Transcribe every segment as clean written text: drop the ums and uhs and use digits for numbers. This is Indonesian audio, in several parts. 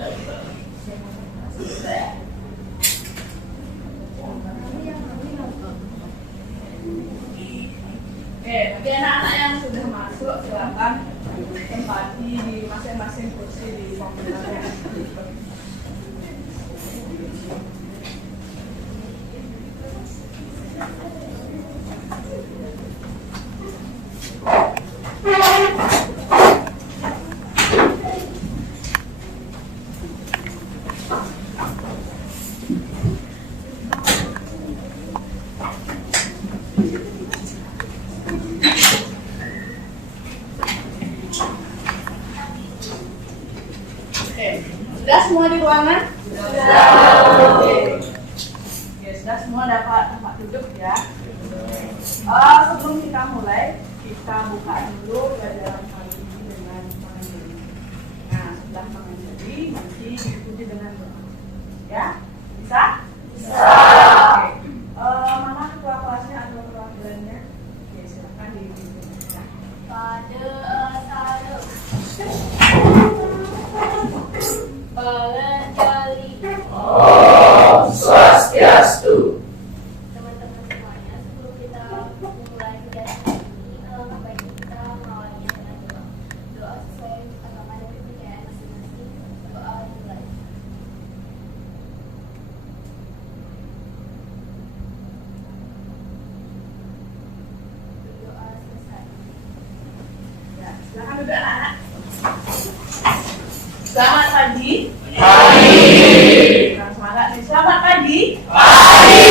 Oke, bagi anak-anak yang sudah masuk silakan tempati di masing-masing kursi di komputernya. Sudah semua di ruangan? Sudah. Oke, sudah semua dapat tempat duduk ya. Sebelum kita mulai, kita buka dulu pelajaran kali ini dengan mengajari. Nah, setelah mengajari, nanti diikuti dengan doa. Ya, bisa? Bisa. Oke. Mana ketua kelasnya atau perwakilannya? Oke, silakan diikuti. Ya. Pada asal Palanjali. Om Swastiastu. Teman-teman semuanya, sebelum kita mulai kegiatan ini, alangkah baiknya kita mengawalinya dengan doa. Doa sesuai agama dan kepercayaan masing-masing. Doa dimulai. Doa selesai. Ya, silakan duduk anak-anak. Selamat pagi. Pagi. Kurang semangat nih. Selamat pagi. Pagi.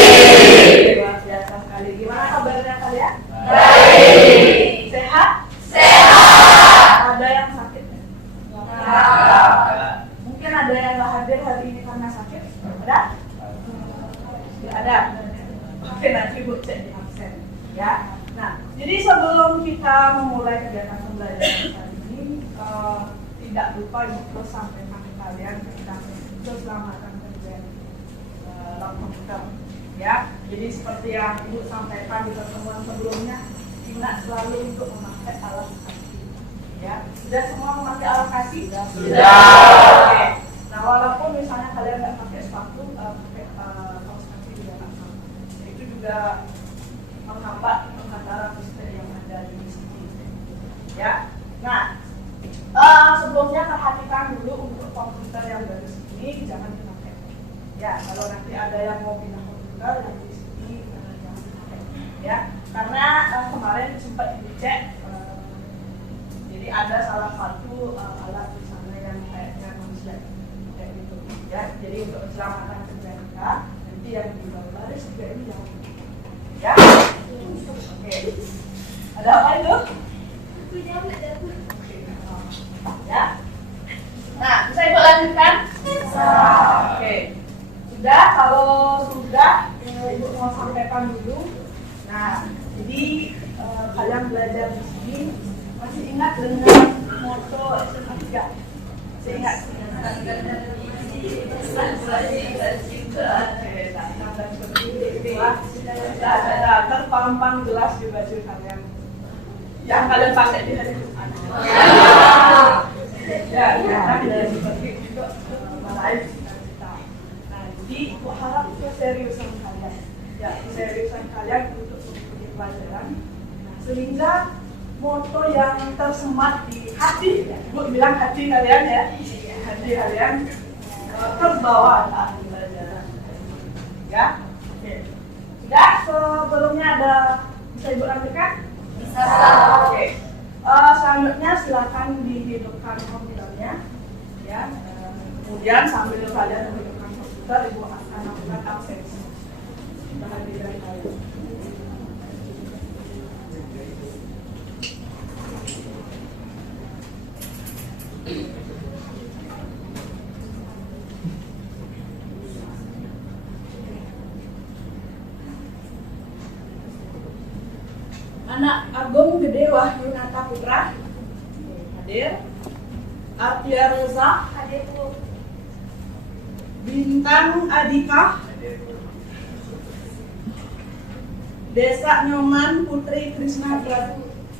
Luar biasa sekali. Gimana kabarnya kalian? Baik. Sehat? Sehat. Ada yang sakit? Ya. Mungkin ada yang nggak hadir hari ini karena sakit? Ada? Tidak ada. Oke, nanti Bu cek di absen. Ya. Nah, jadi sebelum kita memulai kegiatan pembelajaran kali ini, tidak lupa Ibu terus sampaikan ke kalian tentang keselamatan kerja dalam komputer. Ya, jadi seperti yang Ibu sampaikan di pertemuan sebelumnya, ingat selalu untuk memakai alas kaki. Ya, sudah semua memakai alas kaki? Sudah. Oke. Nah, walaupun misalnya kalian nggak pakai sepatu, pakai kaos kaki juga nggak apa. Itu juga menghambat antara sistem yang ada di sini. Ya, nah. Sebelumnya perhatikan dulu untuk komputer yang dari sini jangan dipakai. Ya, kalau nanti ada yang mau pindah komputer yang di sini jangan dipakai. Ya, karena kemarin sempat dicek, jadi ada salah satu alat di sana yang kayaknya manusia kayak gitu. Ya, jadi untuk keselamatan kerja kita nanti yang di bawah baris juga ini jangan. Ya, oke. Ada apa itu? Ya. Nah, bisa Ibu lanjutkan? Oke. Sudah, kalau sudah Ibu mau sampaikan dulu. Nah, jadi kalian belajar di sini masih ingat dengan moto SMA 3? Masih ingat? Terpampang jelas di baju kalian. Yang kalian pakai di hari Jumat. Ya, dan seperti itu meraih cita-cita. Nah, jadi aku harap keseriusan kalian. Ya, keseriusan kalian untuk mengikuti pelajaran. Nah, sehingga moto yang tersemat di hati, ya, Ibu bilang hati kalian ya, hati kalian terbawa saat pelajaran. Ya, oke. Sudah, sebelumnya ada bisa Ibu lanjutkan? Bisa. Oke. Selanjutnya silakan dihidupkan komputernya, ya. Kemudian sambil kalian menghidupkan komputer, Ibu akan melakukan absensi kehadiran kalian. Anak Agung Gede Wahyu Nata Putra hadir. Artia Reza Hadir Bu. Bintang Adika Hadir. Desa Nyoman Putri Krisna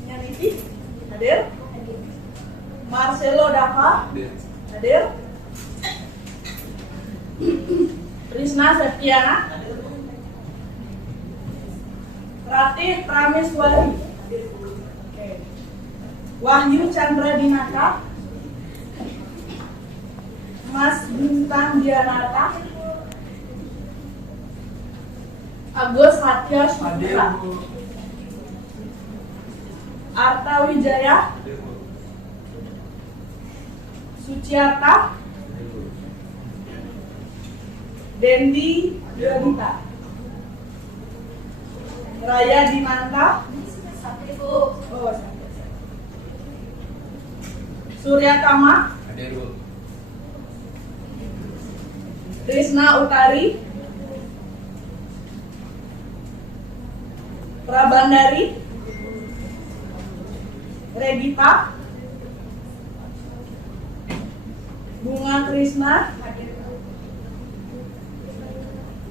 Nyaniti hadir. Hadir. Marcelo Daka Hadir. hadir. Risna Septiana, Ratih Prameswari, Wahyu Chandra Dinata, Mas Bintang Dianata, Agus Satya Sutra, Arta Wijaya, Suciarta, Dendi Yonita, Raya Dinanta, Surya Kama, Risna Utari, Prabandari, Regita, Bunga Krisna,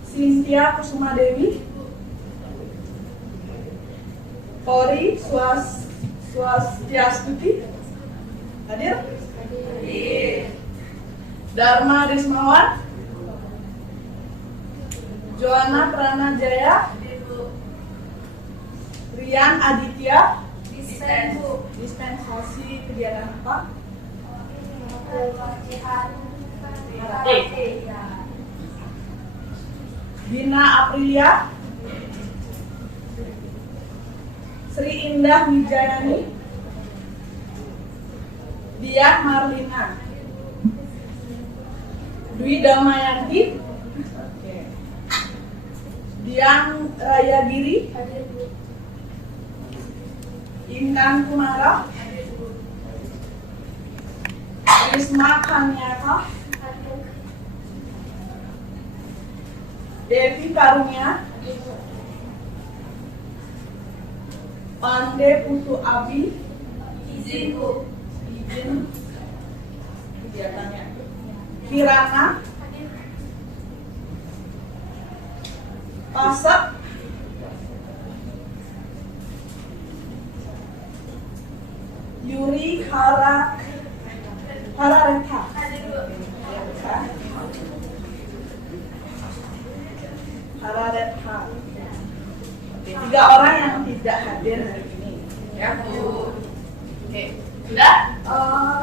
Cynthia Kusuma Dewi, Kori Swastiastuti, hadir? Dharma Rismawan, Joanna Pranajaya, Rian Aditya, dispensasi kegiatan apa? Dina Aprilia, Sri Indah Wijayani, Diah Marlina, Dwi Damayanti, Dian Rayagiri, Intan Kumara, Risma Kanyaka, Devi Karunia, Pande Putu Abi, izin kegiatannya, Kirana, Pasek, Yuri Hararetha, Hararetha. Tiga orang yang tidak hadir hari ini, ya Bu. Oke, sudah.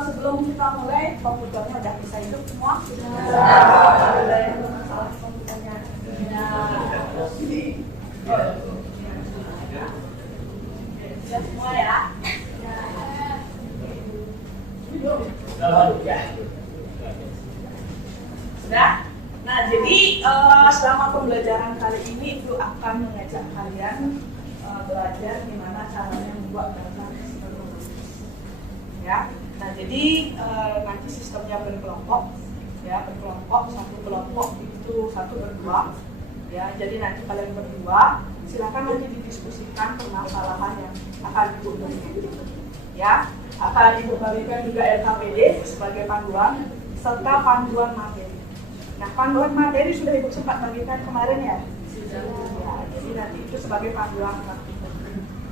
Sebelum kita mulai, komputernya udah bisa hidup semua? Sudah. Ada yang masalah komputernya? Sudah semua ya? Sudah. Nah, jadi selama pembelajaran kali ini Ibu akan mengajak kalian belajar gimana caranya membuat daftar psikologi. Ya. Nah, jadi nanti sistemnya berkelompok, ya, berkelompok, satu kelompok itu satu berdua. Ya, jadi nanti kalian berdua silakan nanti didiskusikan permasalahan yang akan Ibu berikan. Ya, akan Ibu berikan juga LKPD sebagai panduan serta panduan materi. Nah, panduan materi sudah Ibu sempat bagikan kemarin ya? Sudah. Ya, jadi nanti itu sebagai panduan praktikum.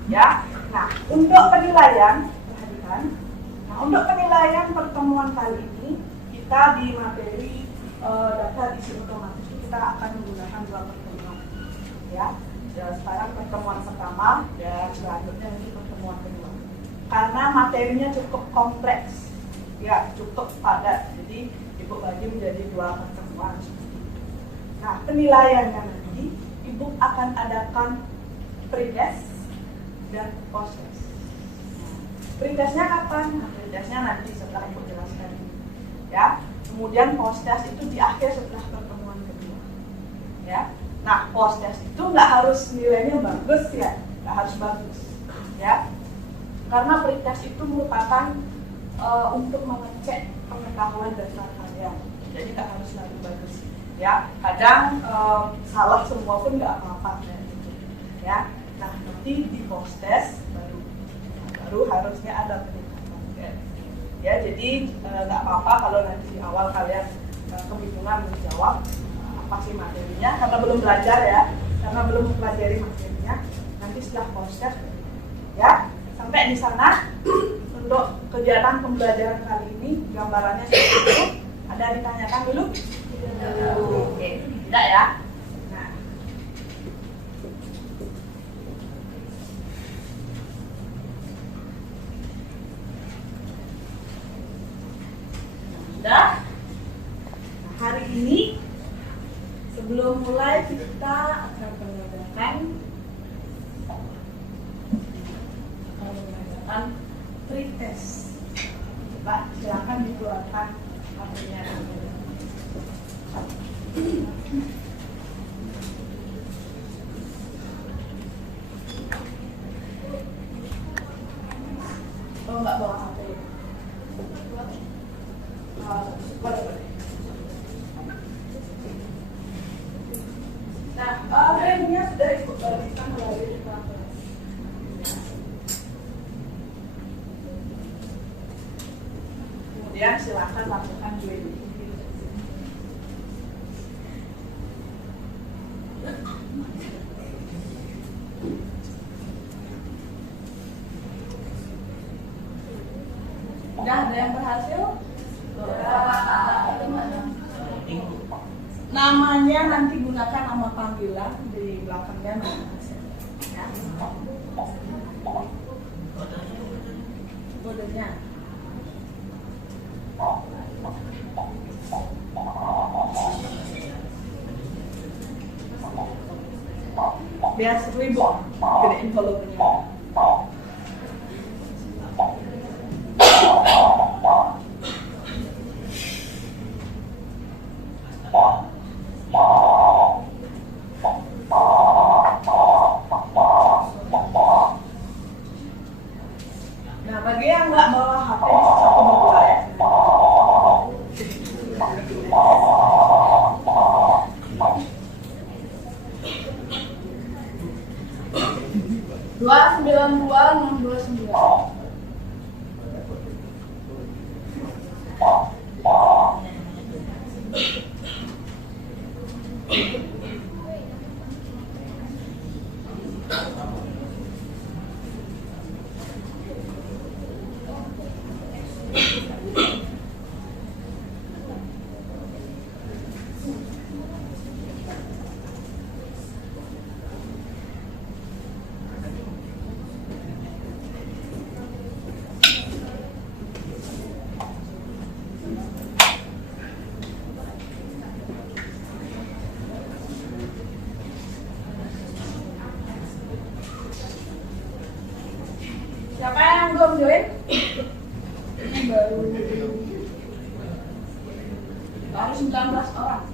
Ya. Nah, untuk penilaian, perhatikan. Nah, untuk penilaian pertemuan kali ini kita di materi daftar isi otomatis kita akan menggunakan dua pertemuan. Ya. Sekarang pertemuan pertama dan selanjutnya nanti pertemuan kedua. Karena materinya cukup kompleks. Ya, cukup padat. Jadi Ibu bagi menjadi dua pertemuan. Nah, penilaiannya nanti Ibu akan adakan pre-test dan post-test. Pre-testnya kapan? Nah, pre-testnya nanti setelah Ibu jelaskan. Ya, kemudian post-test itu di akhir setelah pertemuan kedua. Ya, nah post-test itu nggak harus nilainya bagus ya, nggak harus bagus. Ya, karena pre-test itu merupakan untuk mengecek pengetahuan dasar kalian. Jadi nggak harus selalu bagus. Ya, kadang salah semua pun nggak apa-apa ya, gitu. Ya, nah nanti di post test baru harusnya ada peningkatan. Ya, jadi nggak apa-apa kalau nanti di awal kalian kebingungan menjawab apa sih materinya karena belum belajar ya, karena belum mempelajari materinya. Nanti setelah post test, ya sampai di sana. Untuk kegiatan pembelajaran kali ini gambarannya seperti itu. Ada ditanyakan dulu? Oke, tidak ya? Nah. Sudah? Nah, hari ini sebelum mulai kita akan mengadakan pretest. Coba silakan dikeluarkan HP-nya. Oh, nggak bawa HP. Boleh. Nah, remnya sudah ikut balikan melalui platform. Kemudian silakan lakukan join. Udah ada yang berhasil? Namanya nanti gunakan nama panggilan di belakangnya nama hasil. Ya. Kodenya. Biar 1000 gede envelope-nya. Nah, bagi yang nggak bawa HP bisa aku bawa ya. Dua 92 629. Siapa yang belum join? Ini baru 19 orang.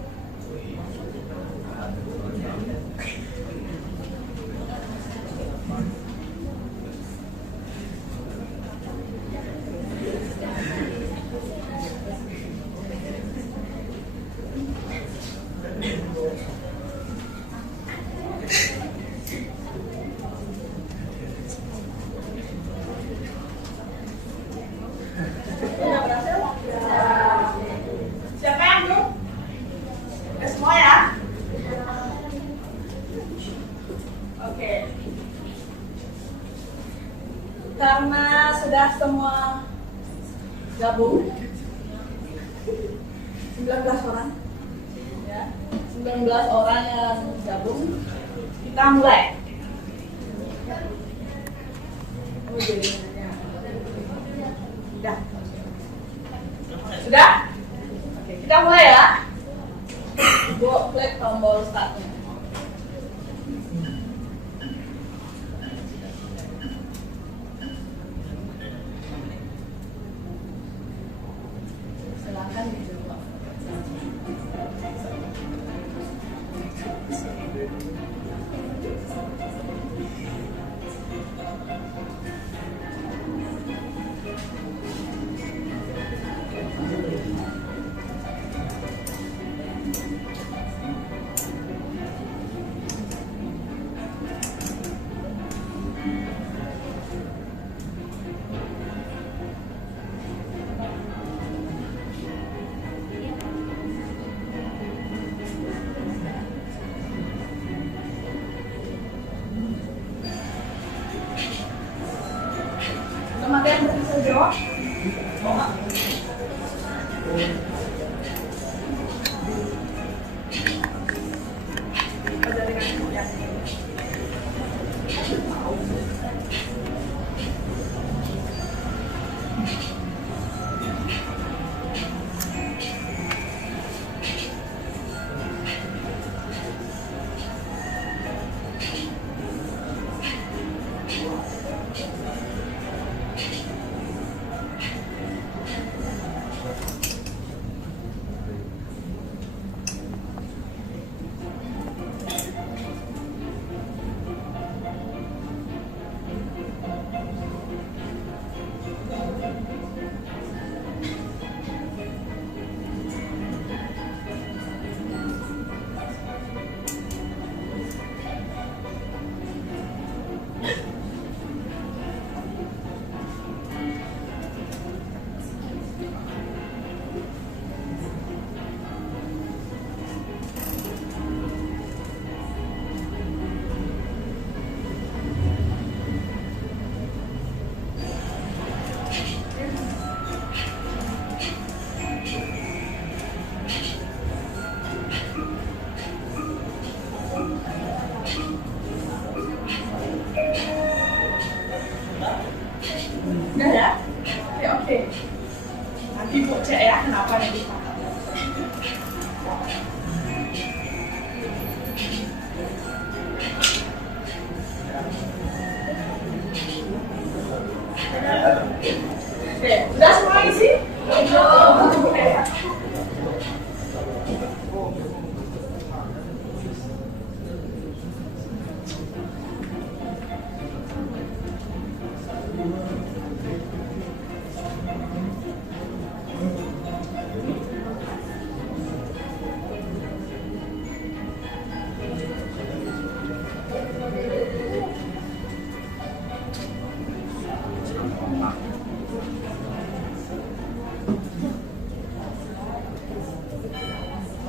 Sudah berhasil? Siapa yang belum? Udah semua ya? Oke. Karena sudah semua gabung 19 orang ya, 19 orang yang gabung, kita mulai. Oh, jadinya. Sudah? Sudah? Oke, kita mulai ya. Ibu klik tombol startnya. Silakan dicoba. apa yang bisa kalian Oke, sudah semua isi? Oke.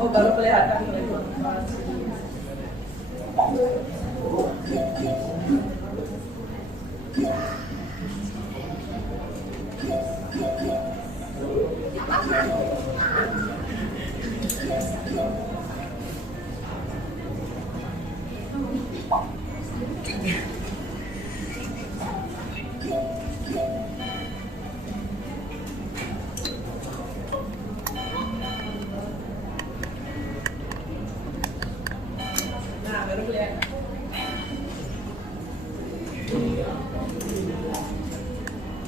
Oh, baru kelihatan Nah, baru kelihatan.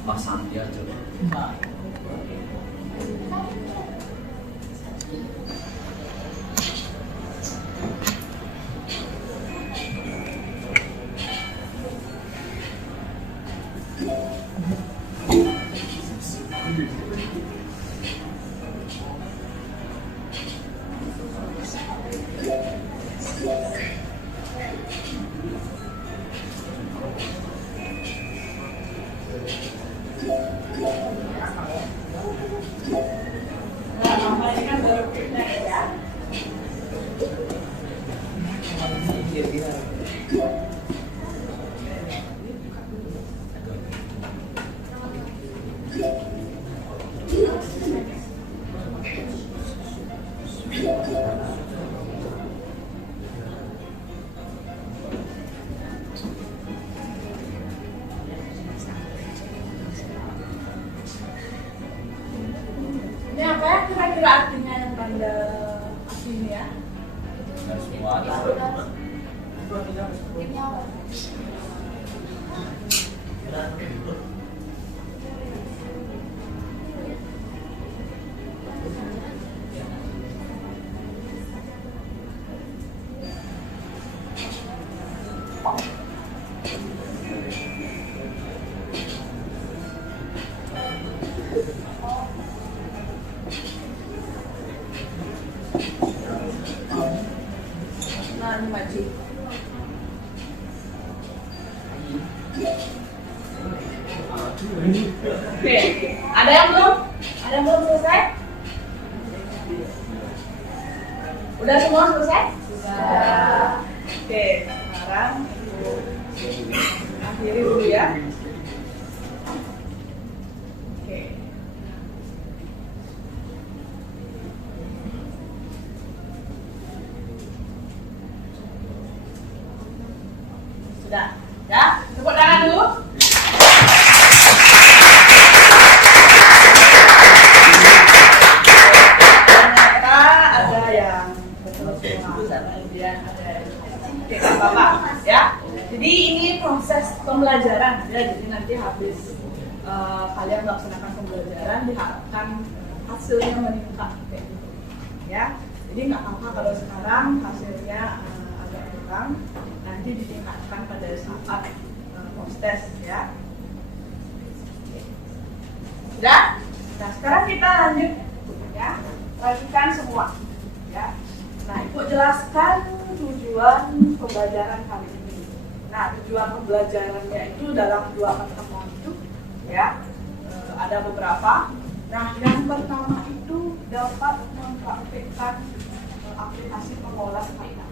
Pasang dia coba. Nah, mama ini kan baru fitness ya. Ini apa ya kira-kira artinya yang tanda asli ini ya? Dan semua ada. Nah, ini maju. Oke, ada yang belum? Ada yang belum selesai? Udah semua selesai? Sudah. Oke, sekarang Ibu akhiri dulu ya. Oke. Sudah, ya? Tepuk tangan dulu. Ternyata ada yang betul semua, kemudian ada yang oke, nggak apa-apa, ya. Jadi ini proses pembelajaran, ya. Jadi nanti habis kalian melaksanakan pembelajaran, diharapkan hasilnya meningkat, kayak gitu, ya. Jadi nggak apa-apa kalau sekarang hasilnya agak kurang, nanti ditingkatkan pada saat post test, ya. Sudah? Nah, sekarang kita lanjut, ya. Lanjutkan semua, ya. Nah, Ibu jelaskan tujuan pembelajaran kali ini. Nah, tujuan pembelajarannya itu dalam 2 pertemuan itu, ya, ada beberapa. Nah, yang pertama itu dapat mempraktikkan aplikasi pengolah data,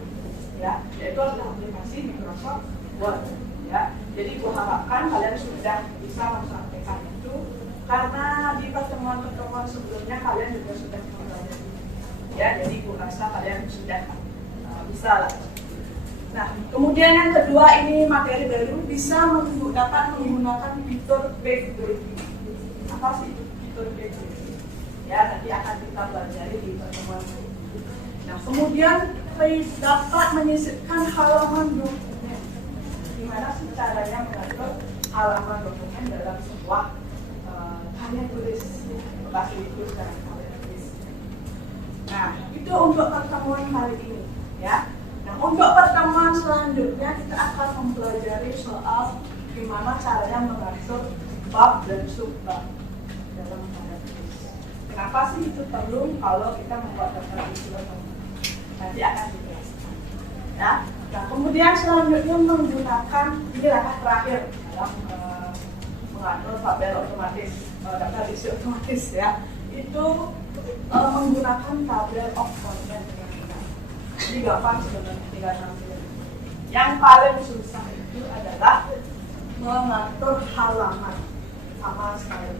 ya, yaitu adalah aplikasi Microsoft Word, ya. Jadi, gua harapkan kalian sudah bisa mempraktikkan itu karena di pertemuan-pertemuan sebelumnya kalian juga sudah mempelajari, ya. Jadi, gua rasa kalian sudah bisa lah. Nah, kemudian yang kedua ini materi baru, dapat menggunakan fitur page breaking. Apa sih itu fitur page breaking? Ya, nanti akan kita pelajari di pertemuan ini. Nah, kemudian dapat menyisipkan halaman dokumen. Gimana sih caranya mengatur halaman dokumen dalam sebuah karya tulis, bahasa tulis dan karya tulis. Nah, itu untuk pertemuan kali ini, ya. Nah, untuk pertemuan selanjutnya kita akan mempelajari soal gimana caranya mengatur bab dan subbab dalam karya tulis. Kenapa sih itu perlu kalau kita membuat daftar isi dokumen? Nanti akan dijelaskan. Ya. Nah, kemudian selanjutnya menggunakan ini langkah terakhir dalam mengatur tabel otomatis, daftar isi otomatis ya. Itu menggunakan tabel of content. Jadi gampang sebenarnya, tinggal nampilin. Yang paling susah itu adalah mengatur halaman sama sekali.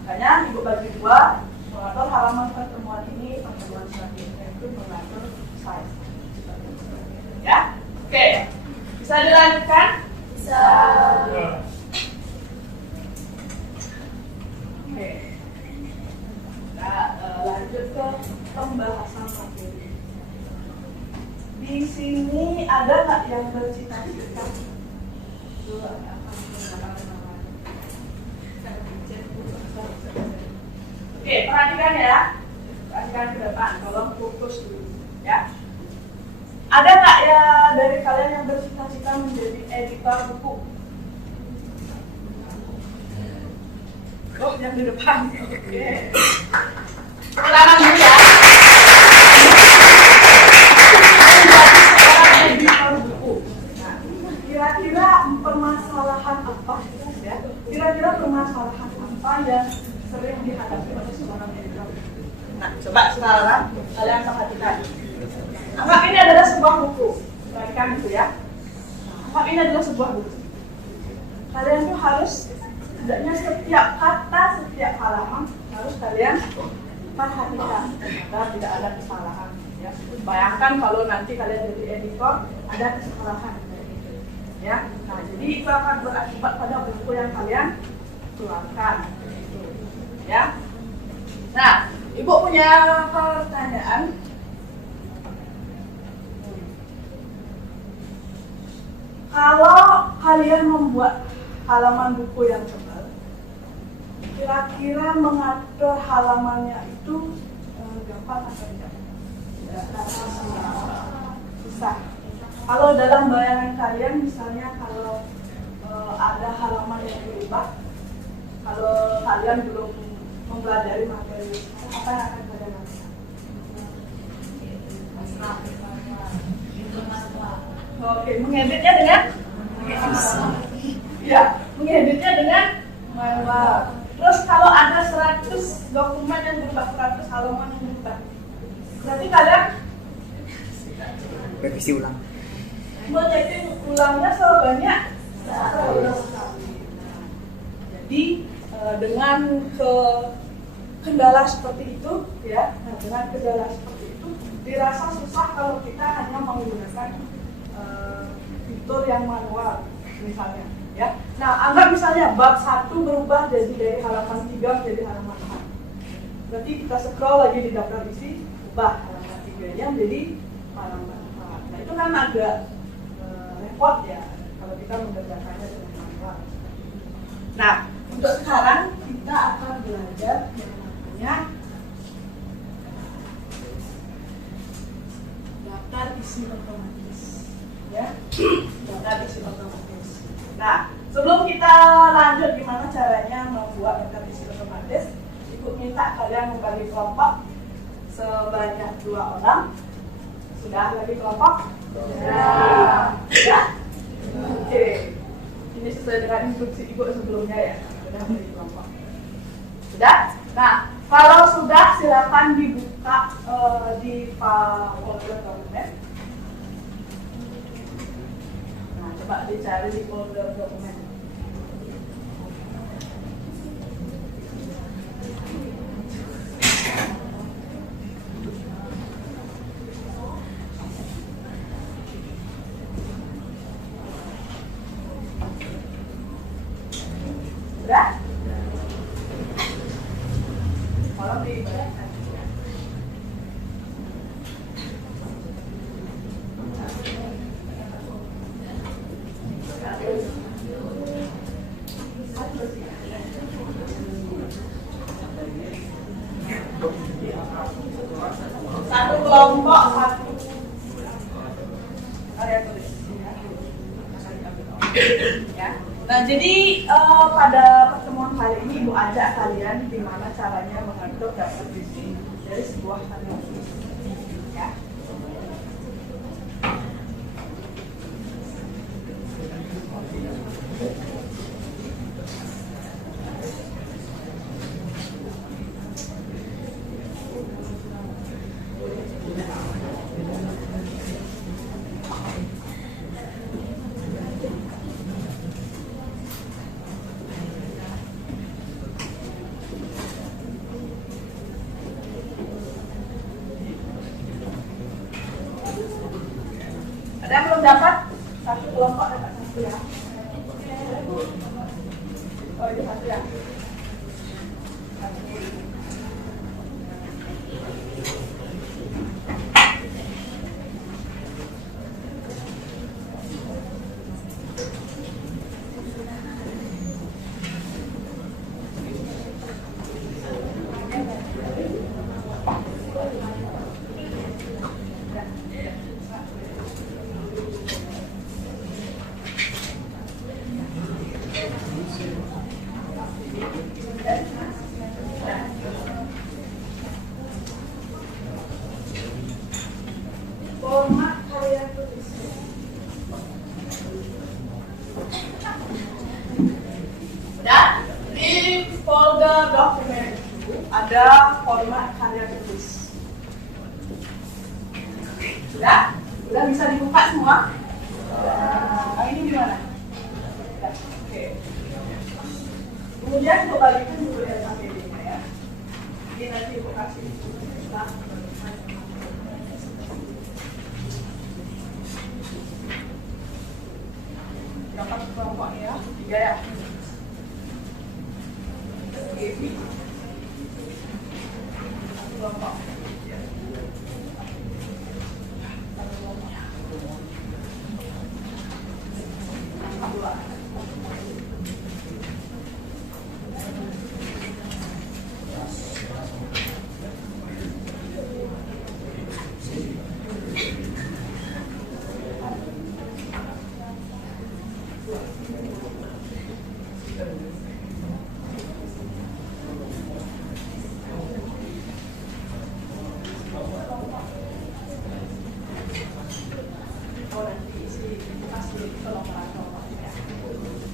Makanya ibu bagi dua, mengatur halaman pertemuan ini, pertemuan selanjutnya itu mengatur size. Ya, oke. Bisa dilanjutkan? Bisa. Oke. Kita lanjut ke pembahasan materi. Di sini ada nggak yang bercita-cita? Oke, perhatikan ya. Perhatikan ke depan, tolong fokus dulu ya. Ada nggak ya dari kalian yang bercita-cita menjadi editor buku? Oh, yang di depan. Oke. Ulangan dulu ya. Editor buku. Nah, kira-kira permasalahan apa? Ya, kira-kira permasalahan apa yang sering dihadapi oleh seorang editor? Nah, coba sekarang kalian perhatikan. Anggap ini adalah sebuah buku. Perhatikan itu ya. Anggap ini adalah sebuah buku. Kalian tuh harus setidaknya setiap kata, setiap halaman harus kalian perhatikan agar tidak ada kesalahan. Ya. Bayangkan kalau nanti kalian jadi editor ada kesalahan. Ya. Nah, jadi itu akan berakibat pada buku yang kalian keluarkan. Ya. Nah, ibu punya pertanyaan. Kalau kalian membuat halaman buku yang tebal, kira-kira mengatur halamannya itu gampang atau tidak? Susah. Kalau dalam bayangan kalian, misalnya kalau ada halaman yang berubah, kalau kalian belum mempelajari materi, apa yang akan kalian lakukan? Oke, mengeditnya dengan? Ya, mengeditnya dengan manual. Terus kalau ada 100 dokumen yang berubah, 100 halaman yang berubah, berarti kalian revisi ulang. mau cek ulangnya sebanyak 100 kali. Jadi dengan kendala seperti itu, ya, dengan kendala seperti itu, dirasa susah kalau kita hanya menggunakan fitur yang manual, misalnya. Ya. Nah, anggap misalnya bab 1 berubah jadi dari halaman 3 menjadi halaman 4. Berarti kita scroll lagi di daftar isi, ubah halaman 3-nya menjadi halaman 4. Nah, itu kan agak repot ya kalau kita mengerjakannya dengan manual. Nah, untuk sekarang kita akan belajar yang namanya daftar isi otomatis. Ya, daftar isi otomatis. Nah, sebelum kita lanjut gimana caranya membuat daftar isi otomatis, Ibu minta kalian membagi kelompok sebanyak 2 orang. Sudah bagi kelompok? Ya. Ya? Oke. Ini sesuai dengan instruksi Ibu sebelumnya ya. Sudah bagi kelompok. Sudah? Nah, kalau sudah silakan dibuka di folder dokumen. Nah, coba dicari di folder dokumen. Sudah? Kalau kelompok satu karya tulis. Ya. Nah, jadi pada pertemuan kali ini Ibu ajak kalian gimana caranya mengatur daftar visi dari sebuah karya tulis. Ya. Ada yang belum dapat? Satu kelompok dapat satu ya. Oh, ini satu ya. Format karya tulis. Dan di folder dokumen itu ada format karya tulis. Sudah? Sudah bisa dibuka semua? Nah, ini di mana? Sudah. Oke. Kemudian Ibu bagikan dulu LKPD-nya ya. Ini nanti Ibu kasih setelah berapa kelompok ya? 3 ya? Oke. Satu kelompok. Satu kelompok. Dua. Oh, nanti isi kasih kelompok-kelompoknya ya.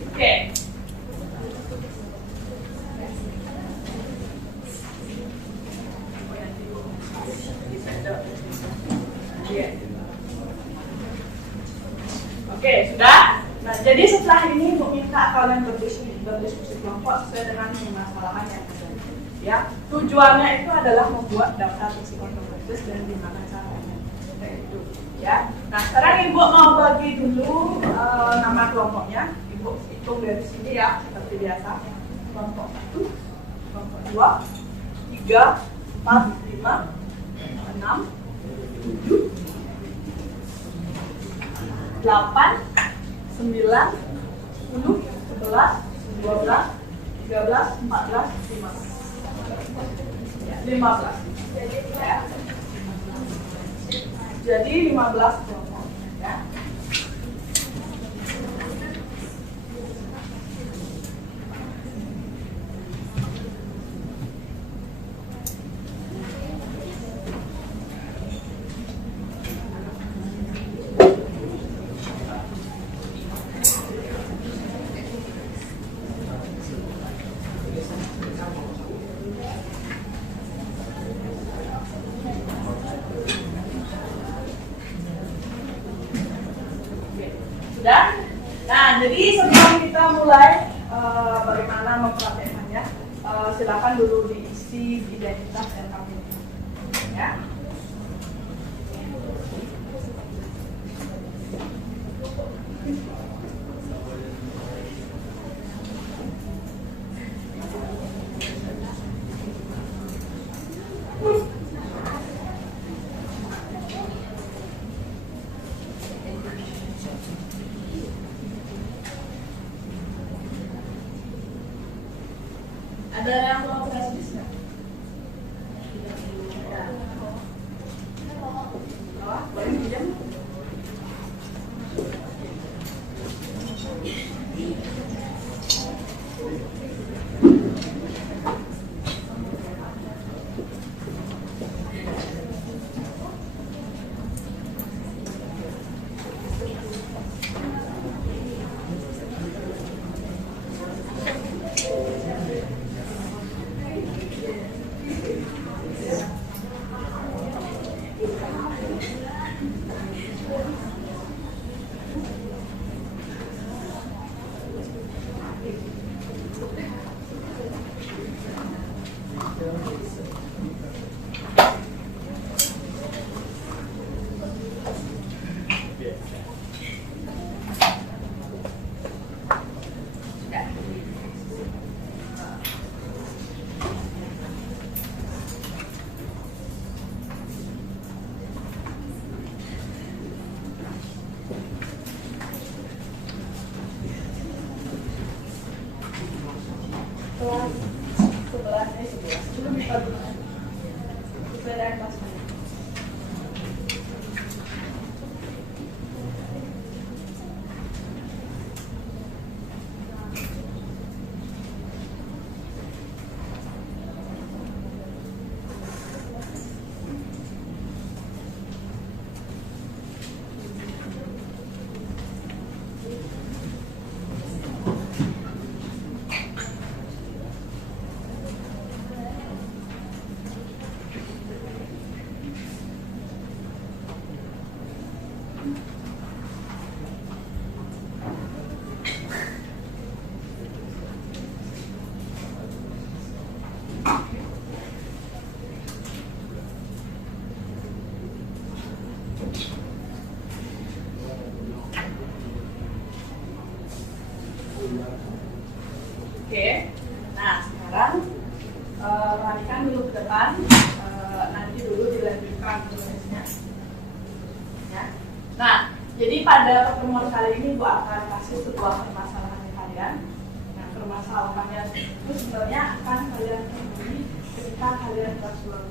Oke. Oh, nanti di sender. Iya. Oke, sudah. Nah, jadi setelah ini Ibu minta kalian berdiskusi kelompok sesuai dengan permasalahan yang ada. Ya, tujuannya itu adalah membuat daftar visi kontroversius dan gimana caranya. Itu, ya. Nah, sekarang Ibu mau bagi dulu nama kelompoknya. Ibu hitung dari sini ya, seperti biasa. Kelompok 1, kelompok 2, 3, 4, 5, 6, 7, 8, 9, 10, 11, 12, 13, 14, 15. Ya, 15. Ya. Jadi 15 kelompok. Ya. Sudah? Nah, jadi sebelum kita mulai bagaimana mempraktekannya, silakan dulu diisi identitas LKPD. Ya. Ada yang mau flash disk nggak? jelaskan. Oke, nah sekarang perhatikan dulu ke depan, nanti dulu dilanjutkan tulisnya. Ya. Nah, jadi pada pertemuan kali ini Bu akan kasih sebuah permasalahan ke kalian. Nah, permasalahannya itu sebenarnya akan kalian temui ketika kalian kelas 12.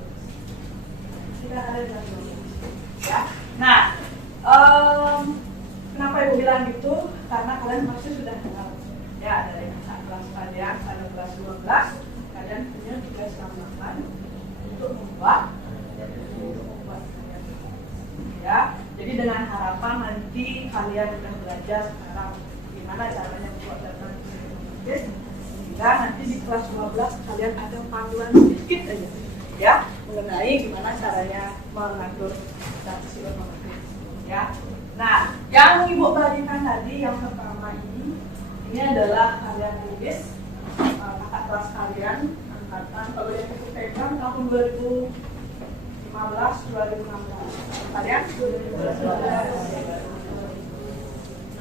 Ketika kalian kelas 12. Ya. Nah, kenapa Ibu bilang gitu? Karena kalian pasti sudah kenal. Ya, dari kelas kalian pada kelas 12, kalian punya tugas tambahan untuk membuat ya. Jadi dengan harapan nanti kalian sudah belajar sekarang gimana caranya membuat daftar otomatis, sehingga nanti di kelas 12 kalian ada panduan sedikit aja ya mengenai gimana caranya mengatur daftar otomatis ya. Nah, yang Ibu bagikan tadi yang pertama ini adalah kalian tulis kakak kelas kalian angkatan, kalau yang ikut pegang tahun 2015 2016 kalian 2015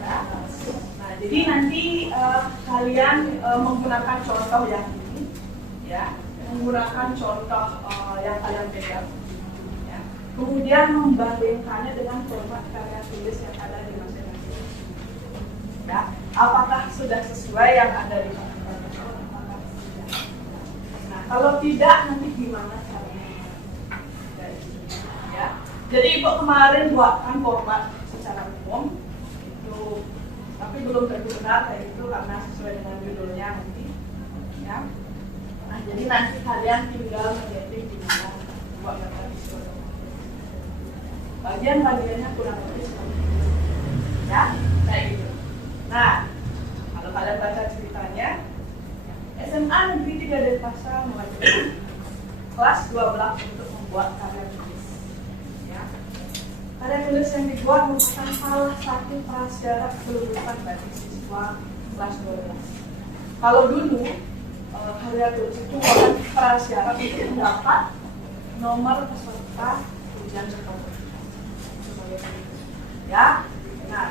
ya. Nah, jadi nanti kalian menggunakan contoh yang ini ya, menggunakan contoh yang kalian pegang ya. Kemudian membandingkannya dengan format karya tulis yang ada di masing-masing ya. Apakah sudah sesuai yang ada di apakah tidak? Nah, kalau tidak nanti gimana caranya? Ya. Jadi Ibu kemarin buatkan format secara umum itu, tapi belum tentu benar kayak itu karena sesuai dengan judulnya nanti. Ya. Nah, jadi nanti kalian tinggal mengetik gimana buat daftar visual. Bagian-bagiannya kurang lebih seperti itu. Ya, kayak gitu. Nah, kalau kalian baca ceritanya, SMA Negeri 3 Denpasar mewajibkan kelas 12 untuk membuat karya tulis. Ya. Karya tulis yang dibuat merupakan salah satu prasyarat kelulusan bagi siswa kelas 12. Kalau dulu karya tulis itu merupakan prasyarat untuk mendapat nomor peserta ujian berkompetisi. Ya, nah.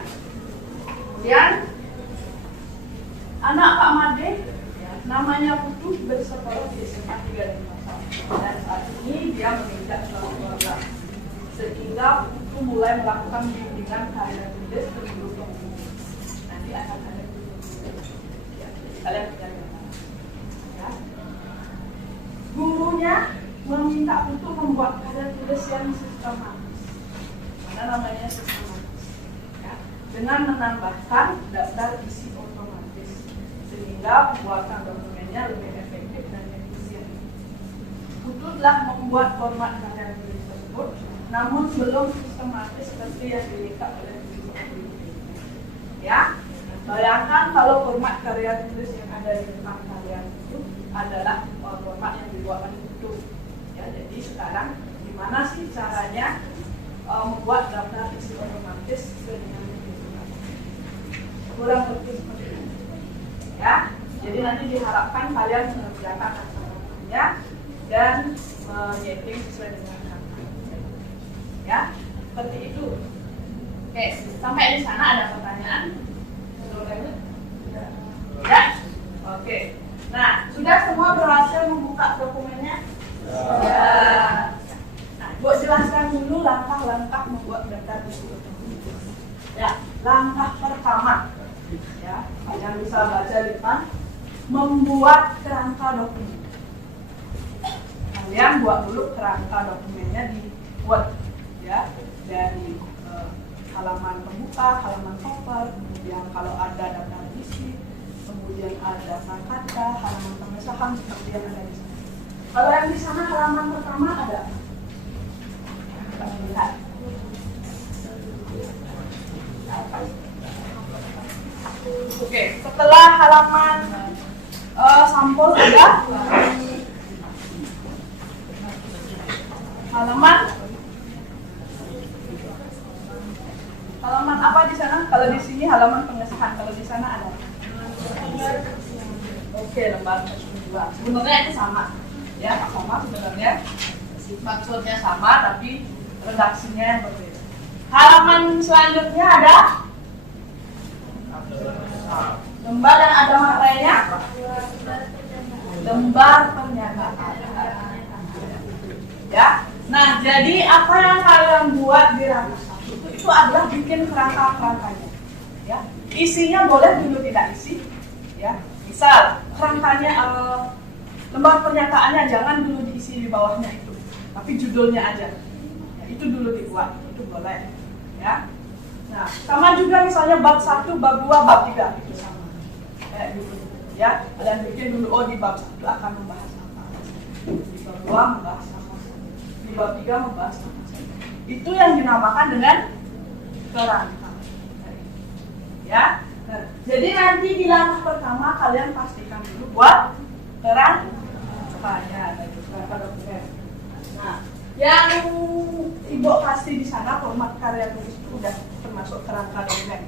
Kemudian anak Pak Made ya, namanya Putu bersekolah di SMA 3 Denpasar dan saat ini dia menginjak kelas 12 sehingga Putu mulai melakukan bimbingan karya tulis berguru umum. Nanti akan ada ya, kalian bisa ya. Gurunya meminta Putu membuat karya tulis yang sistematis. Mana namanya sistematis? Dengan menambahkan daftar isi otomatis sehingga pembuatan dokumennya lebih efektif dan efisien. Putu telah membuat format karya tulis tersebut, namun belum sistematis seperti yang dilihat oleh Putu. Ya, bayangkan kalau format karya tulis yang ada di depan kalian itu adalah format yang dibuat oleh Putu. Ya, jadi sekarang gimana sih caranya membuat daftar isi otomatis dengan kurang lebih seperti itu ya. Jadi nanti diharapkan kalian mengerjakan asalnya dan menyeting sesuai dengan harapan ya, seperti itu. Oke, sampai di sana ada pertanyaan? Ya, oke. Nah, sudah semua berhasil membuka dokumennya? Ya. Nah, Bu jelaskan dulu langkah-langkah membuat daftar isi otomatis. Ya, langkah pertama. Ya, kalian bisa baca di depan, membuat kerangka dokumen. kalian buat dulu kerangka dokumennya di Word ya, dari halaman pembuka, halaman cover, kemudian kalau ada daftar isi, kemudian ada kata, halaman pengesahan seperti yang ada di sana. Kalau yang di sana halaman pertama ada, kita lihat. Oke, setelah halaman sampul ada halaman apa di sana? Kalau di sini halaman pengesahan, kalau di sana ada. Oke, lembar kedua. Sebenarnya itu sama, ya sama sebenarnya. Maksudnya sama, tapi redaksinya yang berbeda. Halaman selanjutnya ada lembar yang ada makranya. Lembar pernyataan. Ya. Nah, jadi apa yang kalian buat di rangka satu itu adalah bikin kerangka-kerangkanya. Ya. Isinya boleh dulu tidak isi. Ya. Misal kerangkanya lembar pernyataannya jangan dulu diisi di bawahnya itu, tapi judulnya aja. Ya, itu dulu dibuat, itu boleh. Ya. Nah, sama juga misalnya bab 1, bab 2, bab 3 itu sama. Kayak gitu. Ya, kalian bikin dulu di bab 1 akan membahas apa. Di bab 2 membahas apa. Di bab 3 membahas apa. Itu yang dinamakan dengan kerangka. Ya. Nah, jadi nanti di langkah pertama kalian pastikan dulu buat kerangkanya, kerangka dokumen. Nah, yang Ibu kasih di sana format karya tulis itu udah termasuk kerangka dokumen,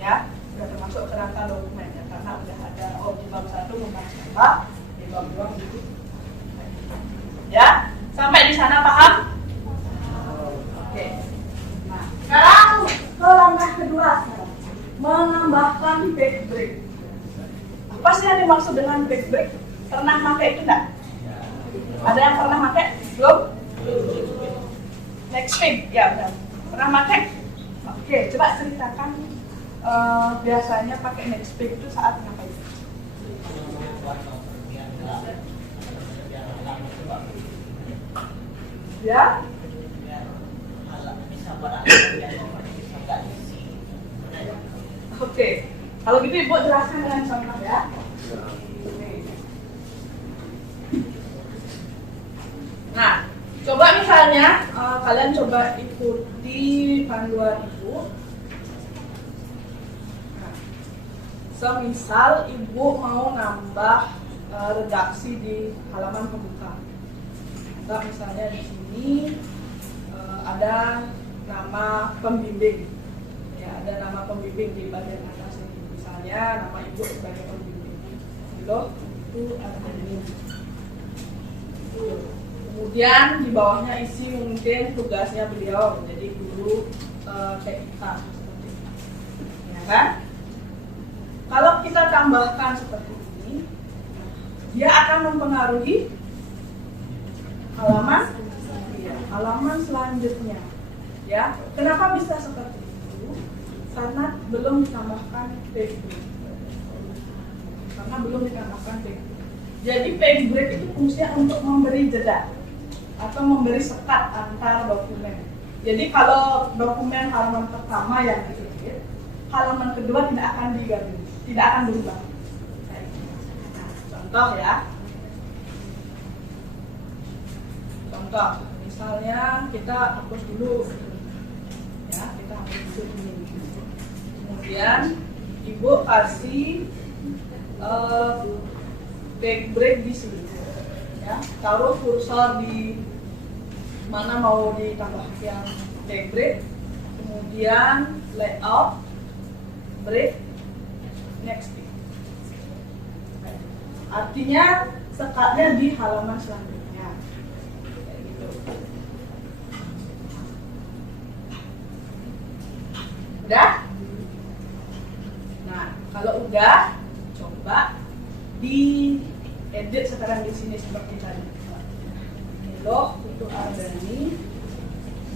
ya, udah termasuk kerangka dokumen ya, karena udah ada di bab 1 membahas apa, di bab 2 gitu. Ya, sampai di sana paham? Oke. Nah, sekarang ke langkah kedua, menambahkan backbreak. Apa sih yang dimaksud dengan backbreak? Pernah pakai itu enggak? Ada yang pernah pakai? Belum? Next week, ya benar. Pernah pakai? Oke, coba ceritakan biasanya pakai next week itu saat ngapain? Ya? Oke, kalau gitu Ibu jelaskan dengan contoh ya. Nah, coba misalnya kalian coba ikuti panduan Ibu. Nah, semisal Ibu mau nambah redaksi di halaman pembuka. Nah, misalnya di sini ada nama pembimbing. Ya, ada nama pembimbing di bagian atas ini. Misalnya nama Ibu sebagai pembimbing. Itu ada ini. Kemudian di bawahnya isi mungkin tugasnya beliau, jadi guru TIK seperti ini. Ya kan? Kalau kita tambahkan seperti ini, dia akan mempengaruhi halaman selanjutnya. Ya, kenapa bisa seperti itu? Karena belum ditambahkan page break. Jadi page break itu fungsinya untuk memberi jeda atau memberi sekat antar dokumen. Jadi kalau dokumen halaman pertama yang diedit, halaman kedua tidak akan diganti, tidak akan berubah. Nah, contoh ya. Contoh, misalnya kita hapus dulu, ya, kita hapus dulu ini. Kemudian Ibu kasih backbreak di sini, ya, taruh kursor di mana mau ditambah yang backbreak, kemudian layout, break, next. Artinya sekatnya di halaman selanjutnya. Kayak gitu. Udah? Nah, kalau udah, coba diedit sekarang di sini seperti tadi. Loh, itu ada ini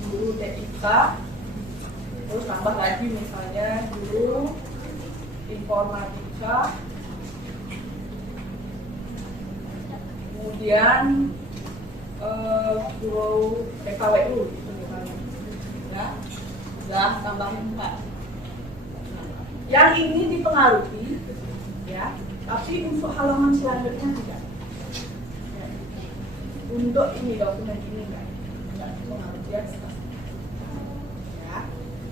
guru TIK, terus tambah lagi misalnya guru informatika, kemudian pulau PKW dulu gitu misalnya. Ya, udah tambahin 4. Yang ini dipengaruhi, ya, tapi untuk halaman selanjutnya tidak. Ya. Untuk ini dokumen ini enggak dipengaruhi ya. Ya.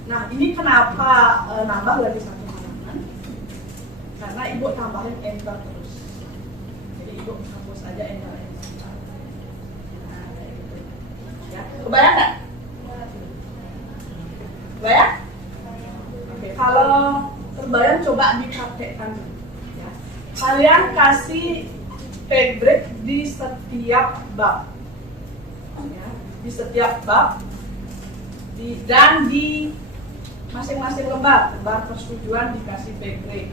Nah ini kenapa nambah lagi 1 halaman? Karena ibu tambahin enter terus. Jadi ibu hapus aja enter. Nah, kayak gitu. Ya, kebayang nggak? Kebayang? Oke, kalau terbayang coba dipraktekkan dulu. Ya. Kalian kasih page break di setiap bab. Ya, di setiap bab dan di masing-masing lembar persetujuan dikasih page break.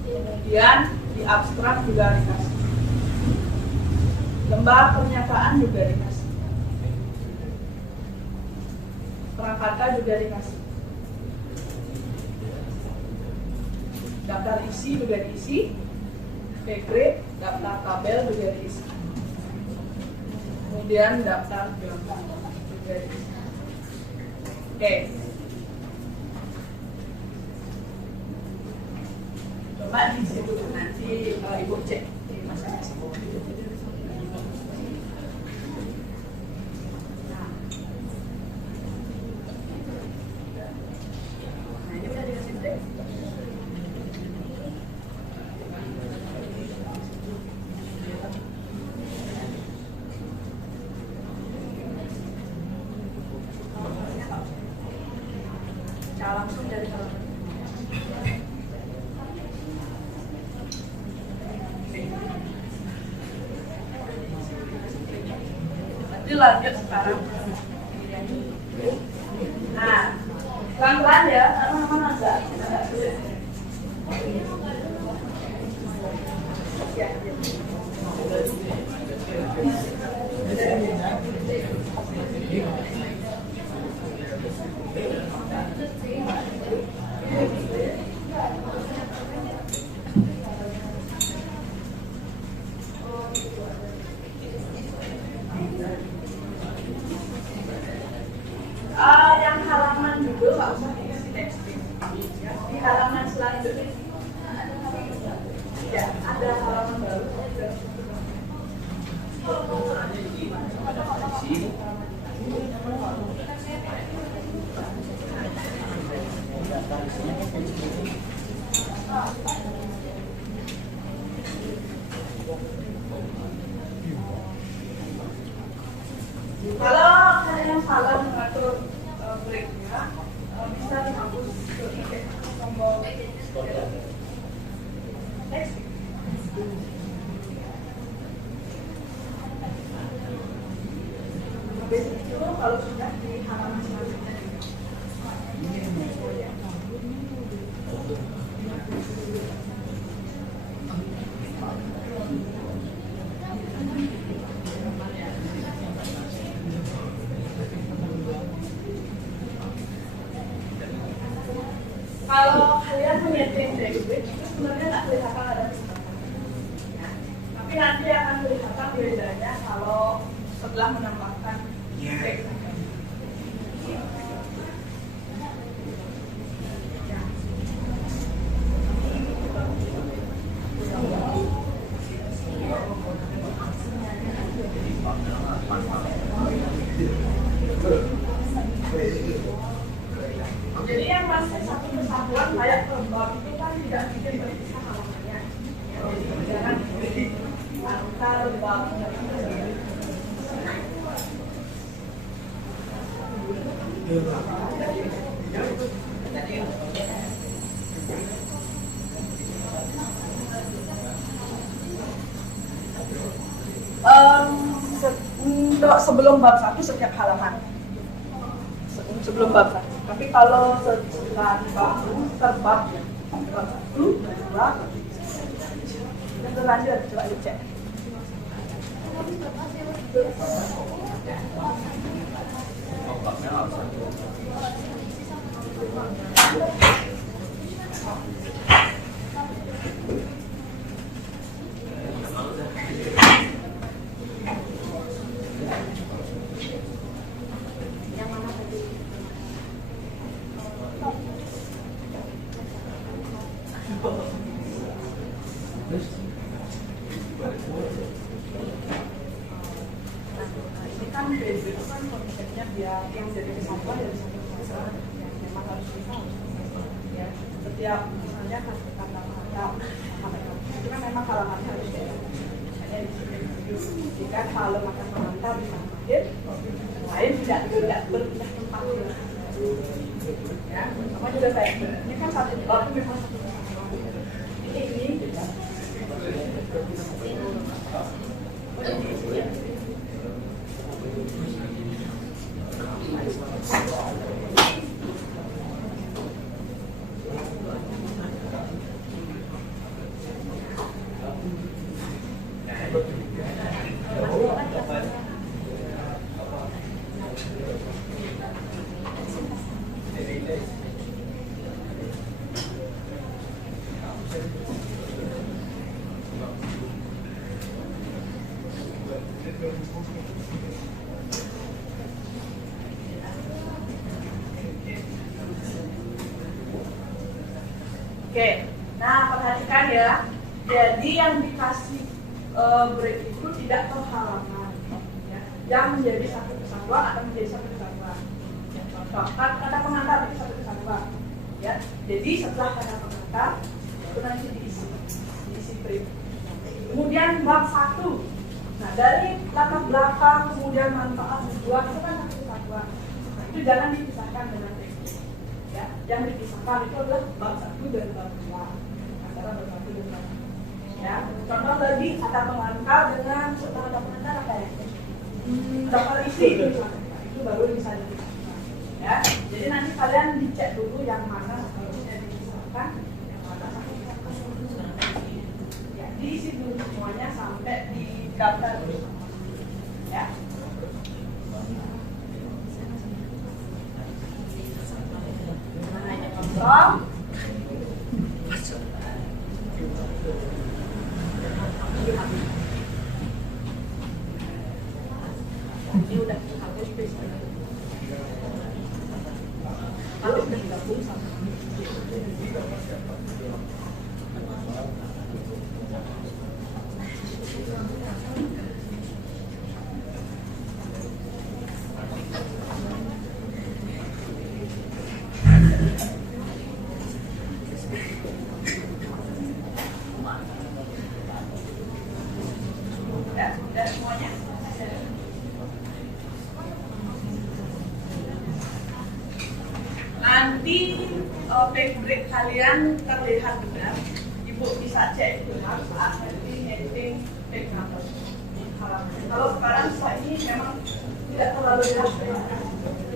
Kemudian di abstrak juga dikasih. Lembar pernyataan juga dikasih. Prakata juga dikasih. Daftar isi juga diisi. Page, daftar tabel juga diisi. Kemudian daftar jawaban juga diisi. Oke. Coba diisi dulu nanti ibu cek di masing-masing. Nah, ini udah dikasih break. Langsung dari halaman. Nanti lanjut sekarang. Nah, pelan-pelan ya, karena mana enggak sulit. Ya, ya. Yang halaman juga nggak usah diisi texting. Ya, di halaman selanjutnya ya ada halaman baru. Kalau kalian salah mengatur breaknya, bisa dihapus ke tombol text. Habis itu kalau sudah di halaman selanjutnya. Kalau kalian menyeting language itu sebenarnya nggak kelihatan ada kesempatan, ya. Tapi nanti akan kelihatan bedanya kalau setelah menambahkan teks. Jadi yang masih satu kesatuan kayak kelompok itu kan tidak bikin berpisah halamannya. Jadi jangan antar bab. Untuk sebelum bab 1 setiap halaman. Sebelum bab 1. Tapi kalau setelah bangun terbab bab 1, 2, dan terlanjur coba dicek. Babnya harus satu. dia yang jadi kesatuan dari satu kesatuan yang memang harus bisa ya setiap misalnya kata-kata itu kan memang halamannya harus beda. Misalnya di sini jika kalau makan mengantar di masjid lain tidak berpindah tempat ya sama juga kayak ini kan satu bab memang satu ini Oke, nah perhatikan ya. Jadi yang dikasih break itu tidak per halaman, ya. Yang menjadi satu kesatuan akan menjadi satu kesatuan. Ya, contoh, kata pengantar itu satu kesatuan, ya. Jadi setelah kata pengantar itu nanti diisi break. Kemudian bab 1. Nah dari latar belakang kemudian manfaat tujuan itu kan satu kesatuan. Nah, itu jangan dipisahkan dengan break. Ya, yang dipisahkan itu adalah bab 1 dan bab 2 antara bab 1 dan bab 2 ya. Contoh tadi kata pengantar dengan setelah kata pengantar apa ya? Daftar isi itu baru bisa dipisahkan ya. Jadi nanti kalian dicek dulu yang mana harusnya dipisahkan, yang mana satu disatukan ya, diisi dulu semuanya sampai di daftar dulu ya. Contoh ini udah hapus biasanya. Kalau udah gabung sama ya, semuanya. Nanti break kalian terlihat benar. Ibu bisa cek itu saat nanti editing back number. Kalau sekarang setelah ini memang tidak terlalu jelas.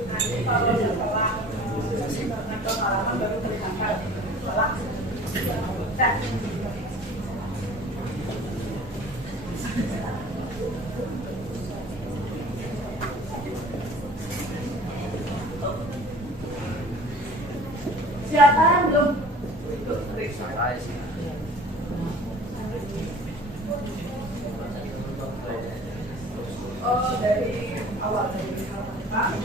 Nanti kalau setelah atau halaman baru terlihat setelah cek. Siapa yang belum periksa? Oh, dari awal dari halaman.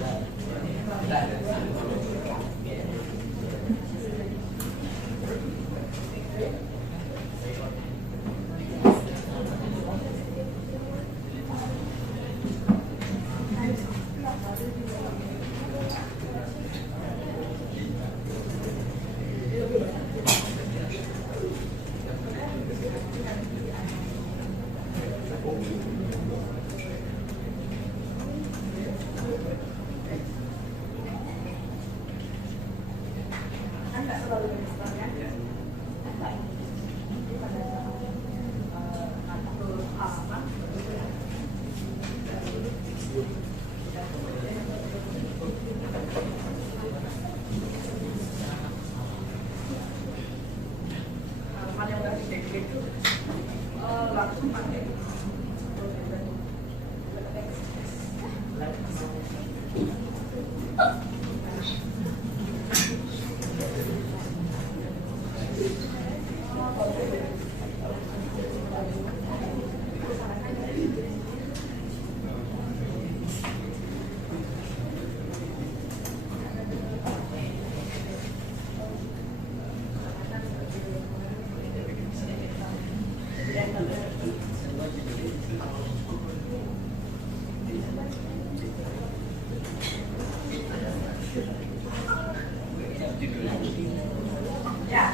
Ya,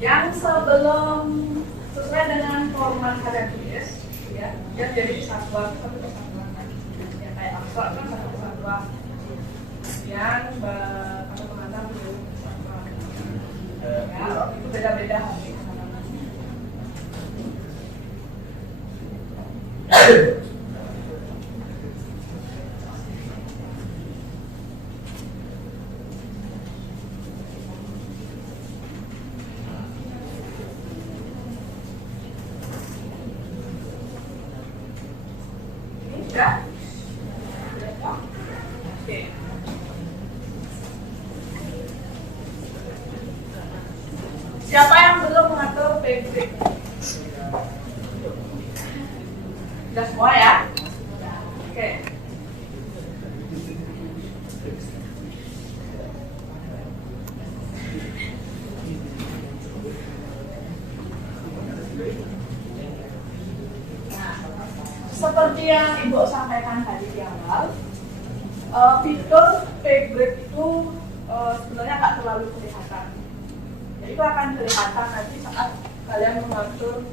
yang sebelum sesuai dengan format karya tulis, ya, yang jadi satu kesatuan, ya kayak abstrak kan satu kesatuan, yang kata pengantar menjadi kesatuan, ya, itu beda-beda hati. Ya. Oke. Siapa yang belum mengatur pabrik? Sudah semua ya? Oke. Seperti yang Ibu sampaikan tadi di awal, fitur pabrik itu sebenarnya nggak terlalu kelihatan. Jadi itu akan kelihatan nanti saat kalian mengatur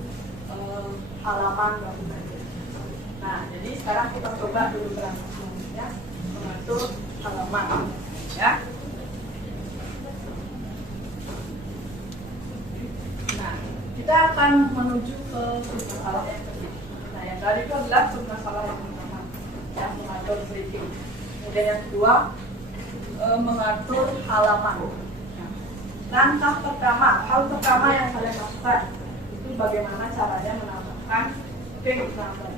halaman bangunan. Nah, jadi sekarang kita coba dulu berlangsung ya, mengatur halaman, ya. Nah, kita akan menuju ke masalah yang kedua. Nah, yang tadi itu adalah masalah yang pertama, yang mengatur bridging. Kemudian yang kedua, mengatur halaman. Nah, langkah pertama, hal pertama yang kalian lakukan itu bagaimana caranya menambahkan page number.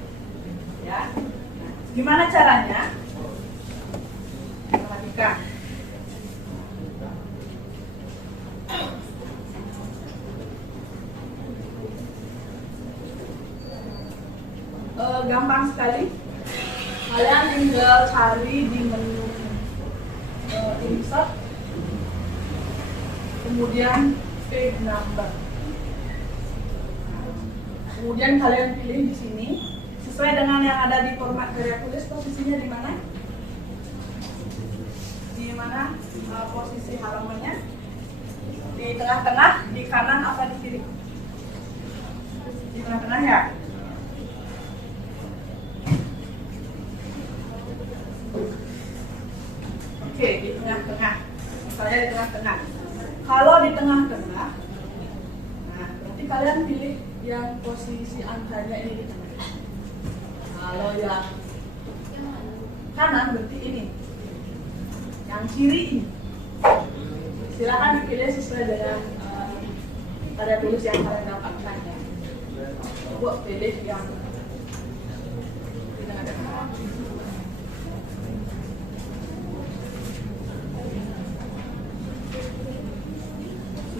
Ya, nah, gimana caranya? Perhatikan. Gampang sekali. Kalian tinggal cari di menu insert, kemudian page number. Kemudian kalian pilih di sini sesuai dengan yang ada di format karya tulis. Posisinya di mana? Di mana posisi halamannya? Di tengah-tengah, di kanan apa di kiri? Di tengah-tengah ya. Oke, di tengah-tengah. Misalnya di tengah-tengah. Kalau di tengah-tengah, nah berarti kalian pilih yang posisi angkanya ini di tengah. Kalau yang kanan berarti ini. Yang kiri ini. Silakan dipilih sesuai dengan karya tulis yang kalian dapatkan ya. Buat pilih yang di tengah-tengah.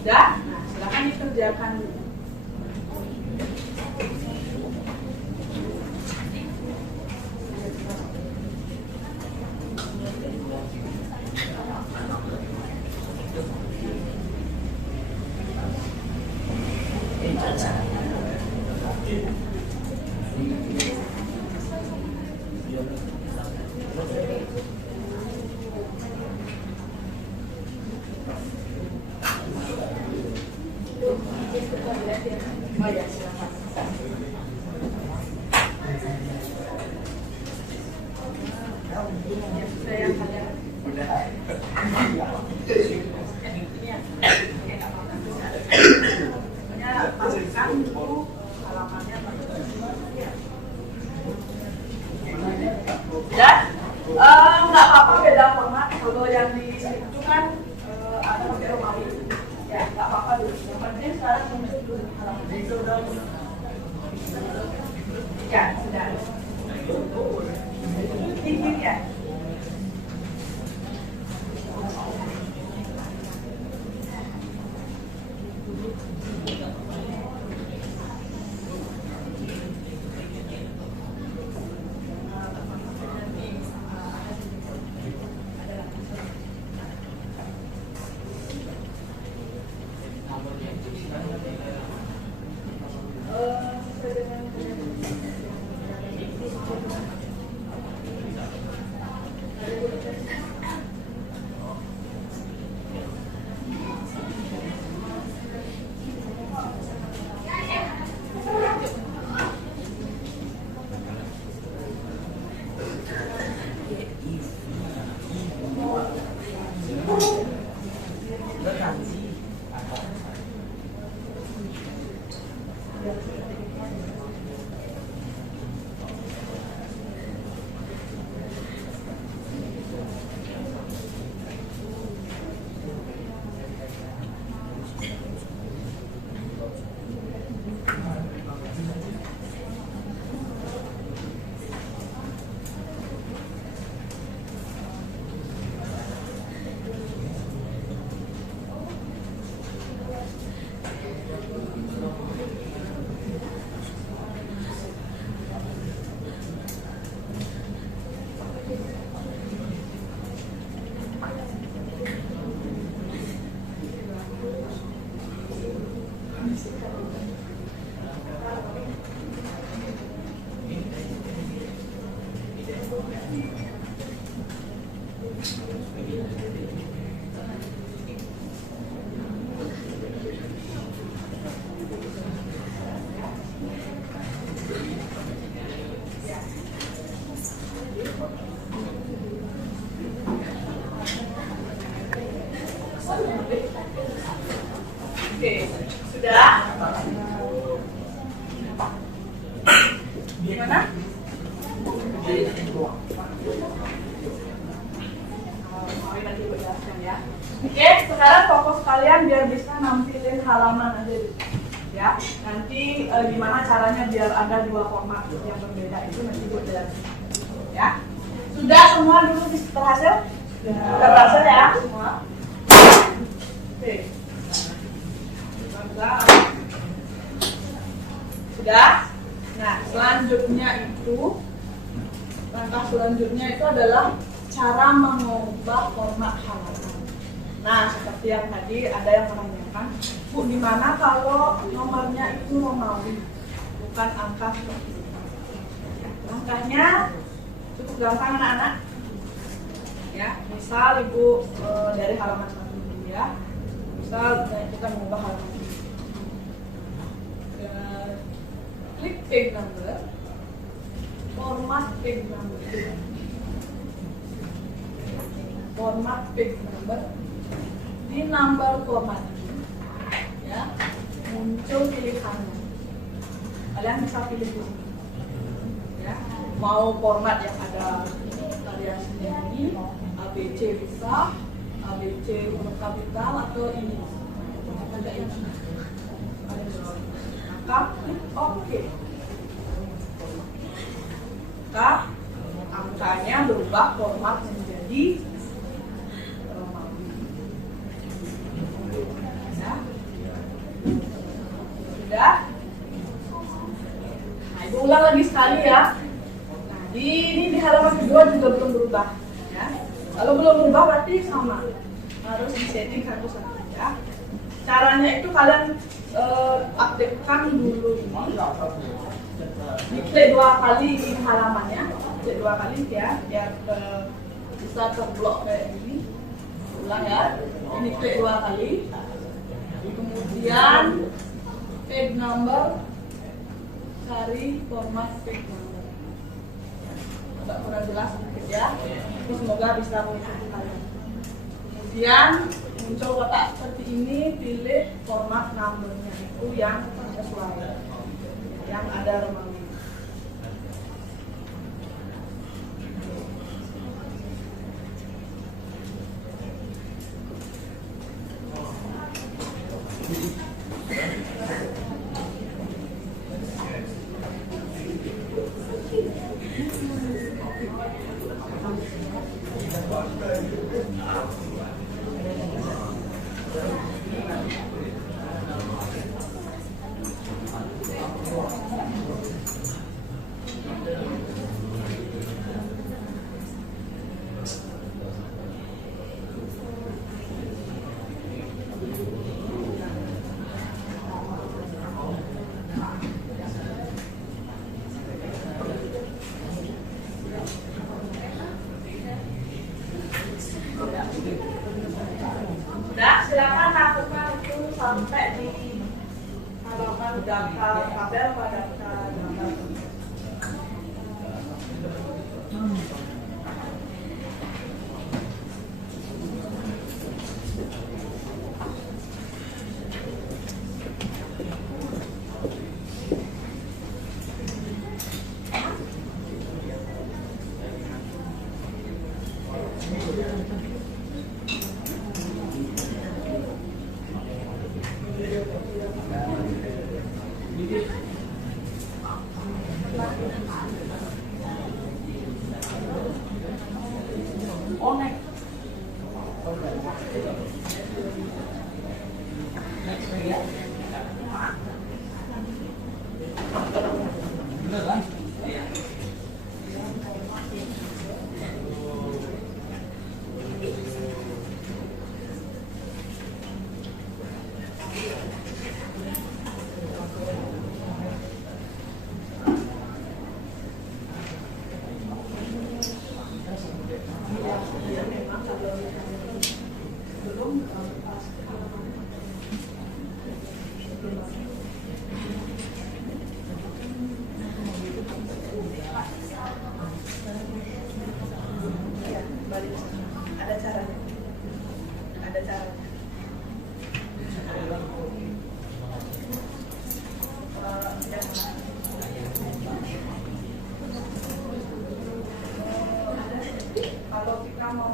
Sudah? Nah, silakan dikerjakan dulu. Oh ya, silakan. Ya, sudah yang kalian. Pastikan dulu halamannya. Ya, nggak apa-apa beda format. Kalau yang di situ kan ada pakai Romawi. Ya, nggak apa-apa dulu. Yang penting sekarang muncul dulu halaman. Oke, sudah? Gimana? Nanti gue jelaskan ya. Oke, sekarang fokus kalian biar bisa nampilin halaman aja ya. Nanti gimana caranya biar ada dua format yang berbeda itu nanti gue jelasin ya. Sudah semua dulu berhasil? Berhasil ya semua? Oke. Sudah? Nah, selanjutnya itu langkah selanjutnya itu adalah cara mengubah format halaman. Nah, seperti yang tadi ada yang menanyakan, Bu, gimana kalau nomornya itu Romawi, bukan angka seperti itu? Langkahnya cukup gampang anak-anak. Ya, misal Ibu dari halaman 1 dulu ya. Misal kita mengubah halaman ini. Klik page number, format page number. Format page number di number format ini ya muncul pilihannya. Kalian bisa pilih dulu ya, mau format yang ada variasinya ini ABC bisa, ABC huruf kapital atau ini ada ini. Maka klik OK. Maka angkanya berubah format menjadi sudah. Nah, Ibu ulang lagi sekali ya. Nah, ini di halaman kedua juga belum berubah ya. Kalau belum berubah berarti sama, harus disetting satu-satu ya. Caranya itu kalian aktifkan dulu ini, diklik 2 kali di halamannya, klik 2 kali ya, biar bisa terblok kayak ini. Ulang ya, ini klik 2 kali. Kemudian page number, cari format page number. Agak kurang jelas sedikit ya, tapi semoga bisa mengikuti kalian. Kemudian muncul kotak seperti ini, pilih format numbernya itu yang sesuai, yang ada Romawi. Silakan lakukan itu sampai di halaman daftar tabel pada daftar gambar. Oh, next. sebelum ya, balik. Ada caranya. Ada caranya. Kalau kita mau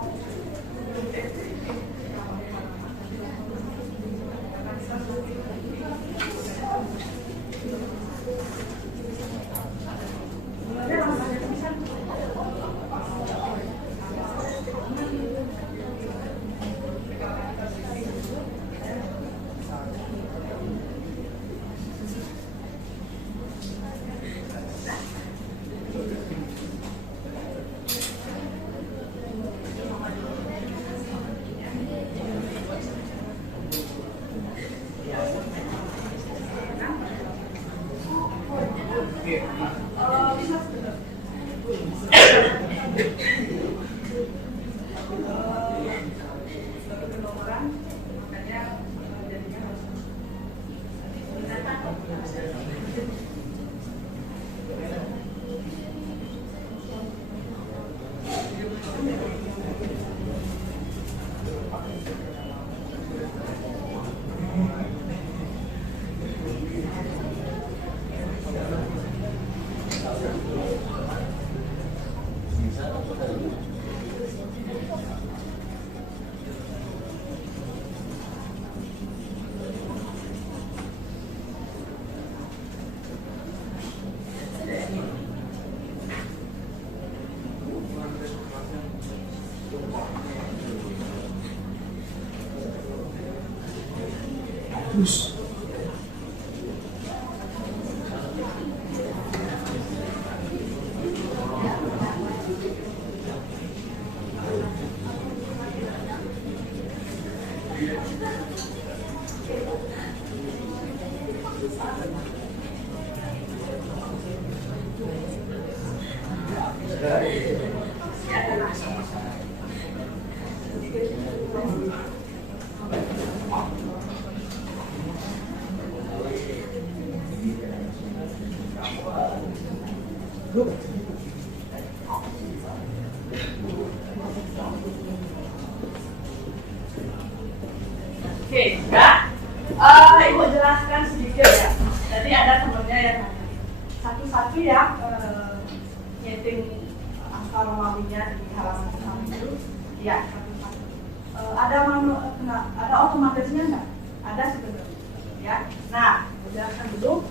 Oke, ya. Ibu jelaskan sedikit ya. Jadi ada temennya yang nanya, satu-satu ya nyeting angka Romawinya di halaman pertama itu, ya satu-satu. Ada otomatisnya nggak? Ada sebenarnya. Ya. Nah, jelaskan dulu.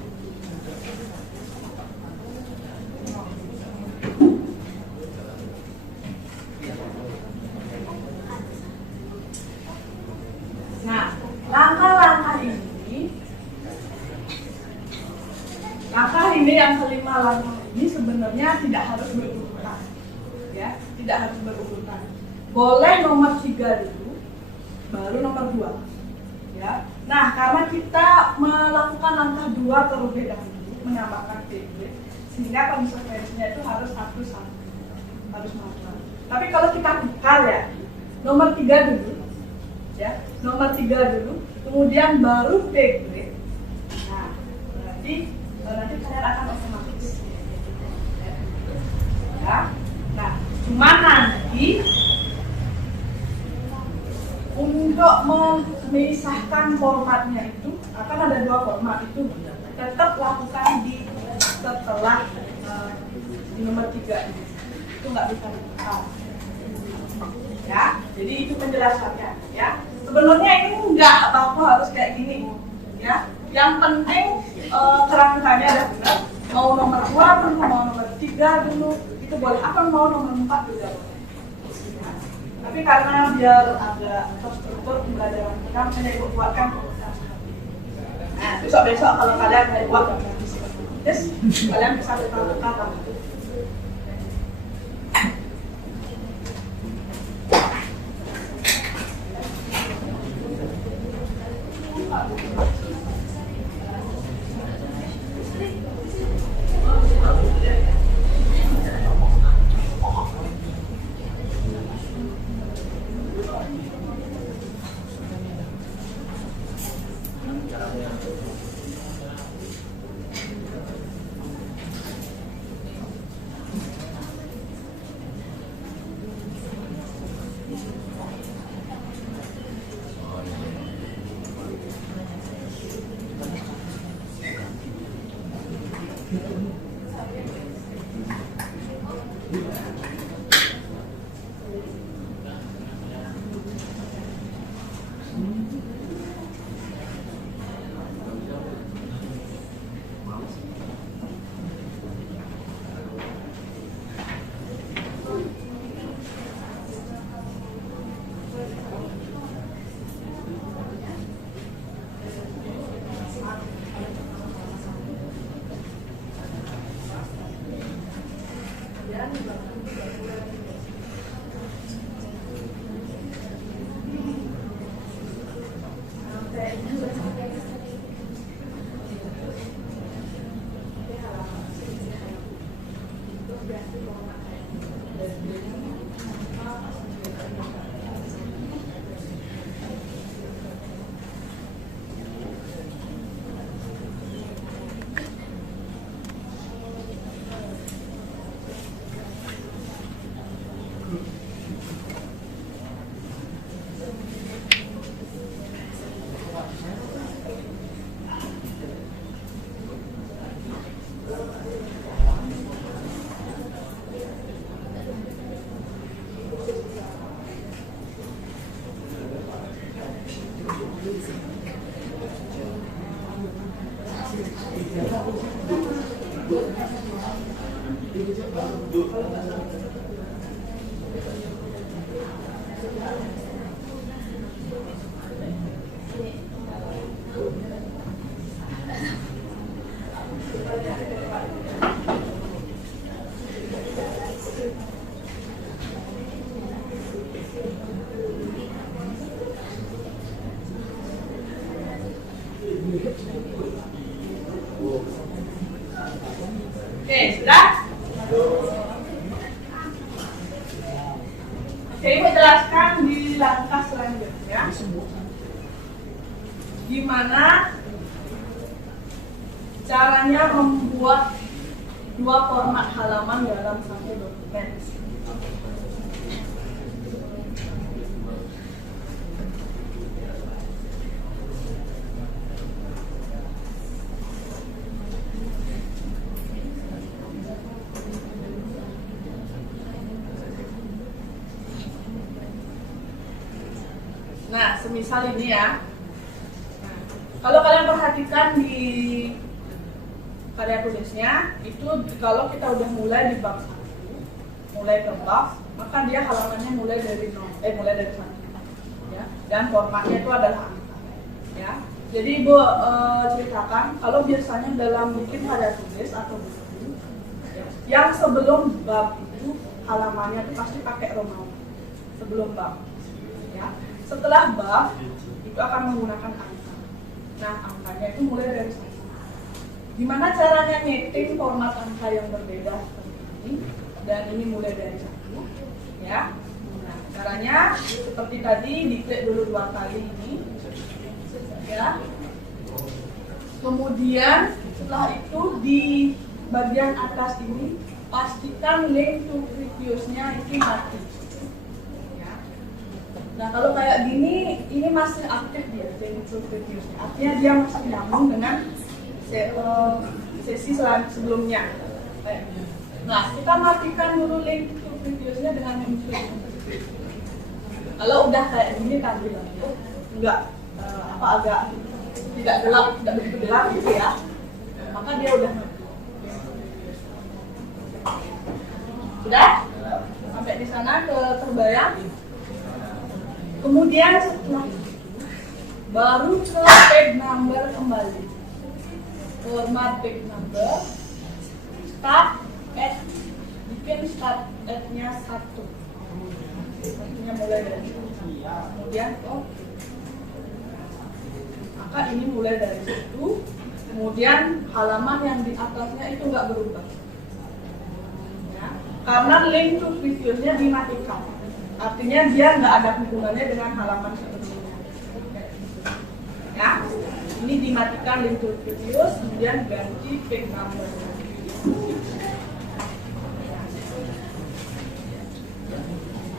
Nah, langkah-langkah ini yang kelima langkah ini sebenarnya tidak harus berurutan, ya, tidak harus berurutan. Boleh nomor 3 dulu, baru nomor 2, ya. Nah, karena kita melakukan langkah 2 terlebih dahulu, menambahkan PB, sehingga konsekuensinya itu harus satu-satu, harus manual. Tapi kalau kita tukar ya, nomor 3 dulu. Ya, nomor 3 dulu, kemudian baru PG. Nah, berarti nanti kalian akan otomatis. Ya. Nah, cuma nanti untuk memisahkan formatnya itu akan ada 2 format itu, tetap lakukan di setelah di nomor 3 ini. Itu nggak bisa ditukar. Ya, jadi itu penjelasannya ya. Sebenarnya ini enggak apa-apa harus kayak gini ya. Yang penting kerangkanya ada benar. Mau nomor 2 dulu, mau nomor 3 dulu, itu boleh. Apa mau nomor 4 juga boleh. Ya. Tapi karena biar agak terstruktur pembelajaran kita, saya ibu buatkan. Nah, besok-besok kalau kalian mau buat yes, kalian bisa tukar-tukar. gimana caranya membuat dua format halaman dalam satu dokumen. Nah, semisal ini ya. Nah, kalau kalian perhatikan di karya tulisnya, itu kalau kita udah mulai di bab 1, mulai ke bab, maka dia halamannya mulai dari 1. Ya. Dan formatnya itu adalah angka. Ya. Jadi Ibu ceritakan kalau biasanya dalam bikin karya tulis atau buku, ya, yang sebelum bab itu halamannya itu pasti pakai Romawi. Sebelum bab. Ya. Setelah bab itu akan menggunakan angka. Nah, angkanya itu mulai dari 1. Gimana caranya nyeting format angka yang berbeda seperti ini? Dan ini mulai dari 1. Ya. Nah, caranya seperti tadi, diklik dulu 2 kali ini. Ya. Kemudian setelah itu di bagian atas ini pastikan link to previous-nya itu mati. Nah, kalau kayak gini, ini masih aktif dia, link to previous-nya. Artinya dia masih nyambung dengan sesi sebelumnya. Nah, kita matikan dulu link to previous-nya dengan yang ini. Kalau udah kayak gini tampilannya, enggak agak tidak gelap, tidak begitu gelap gitu ya, maka dia udah mati. Sudah? Sampai di sana terbayang? Kemudian setelah itu baru ke page number kembali. Format page number, start at, bikin start at-nya 1. Artinya mulai dari itu. Kemudian maka ini mulai dari situ. Kemudian halaman yang di atasnya itu nggak berubah. Ya, karena link to previous-nya dimatikan. Artinya dia nggak ada hubungannya dengan halaman sebelumnya. Ya, ini dimatikan link to previous, kemudian ganti page number.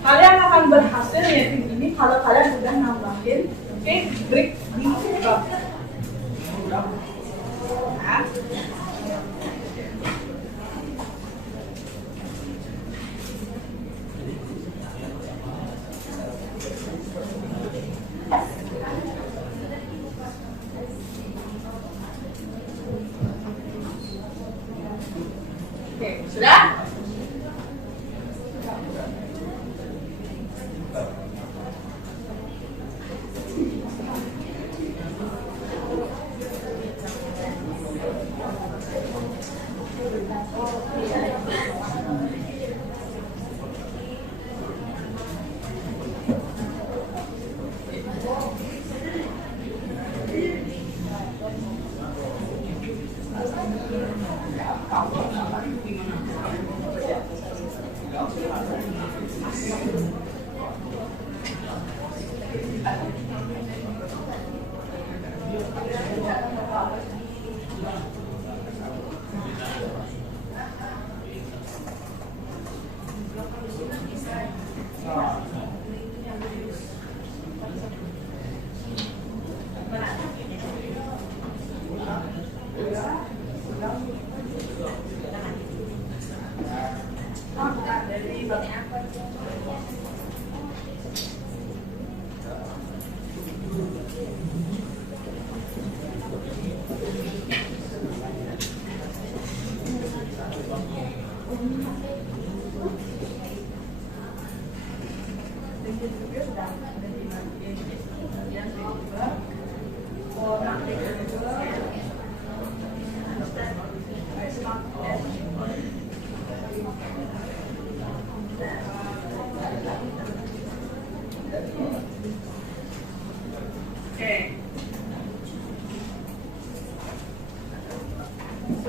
Kalian akan berhasil nyeting ini kalau kalian sudah nambahin page break di bab. Ya. Oke, sudah?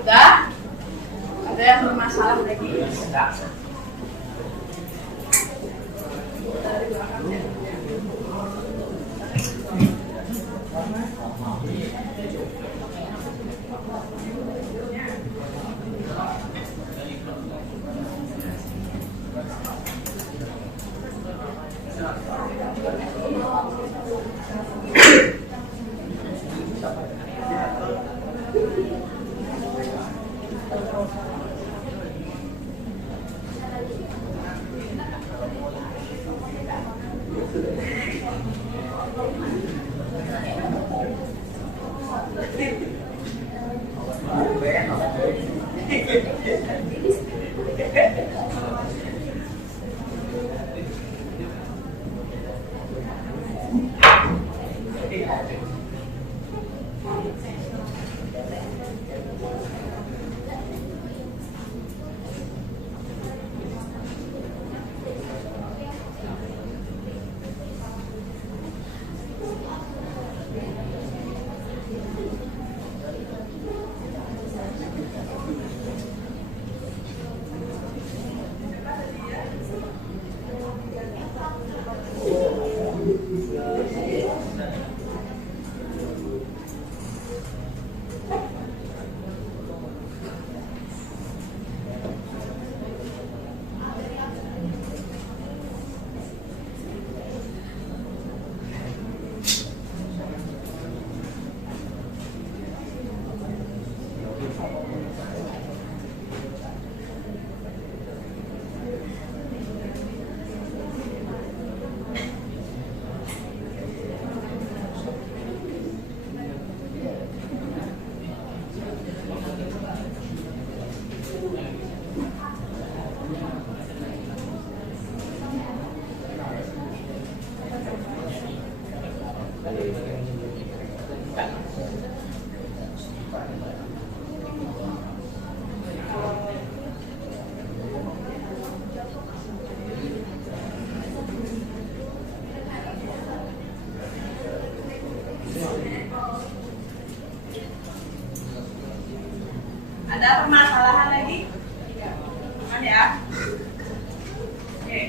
Sudah? Ada yang bermasalah lagi? Sudah. Dari belakang ya. Ada permasalahan lagi? Aman ya? Oke.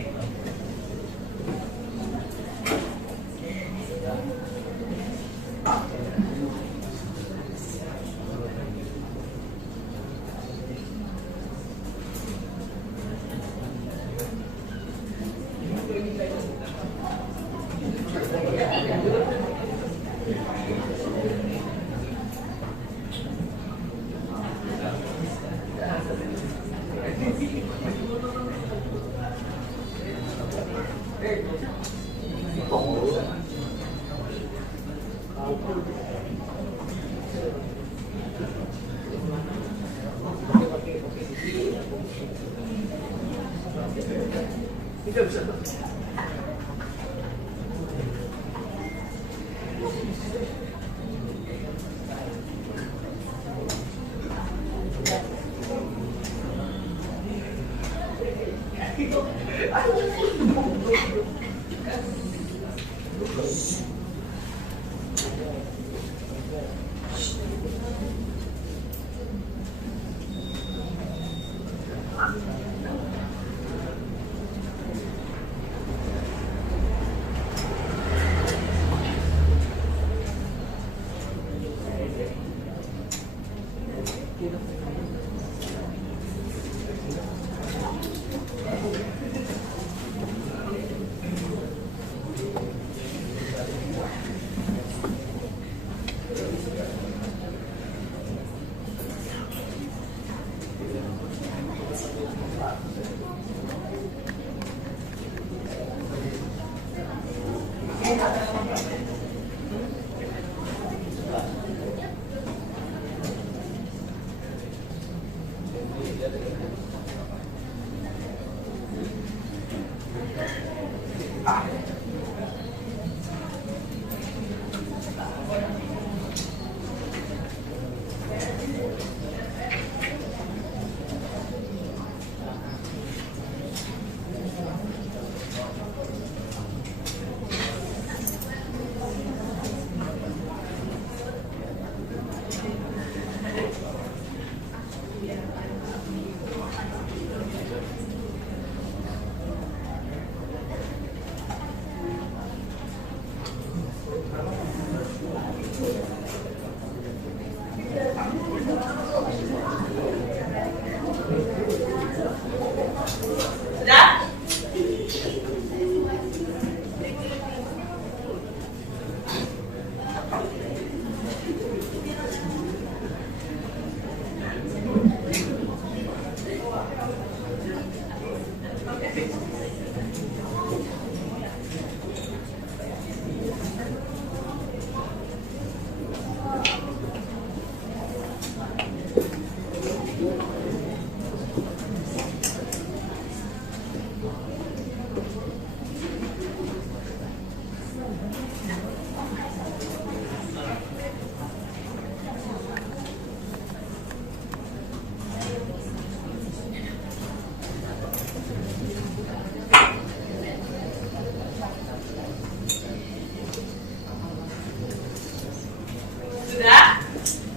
Sudah?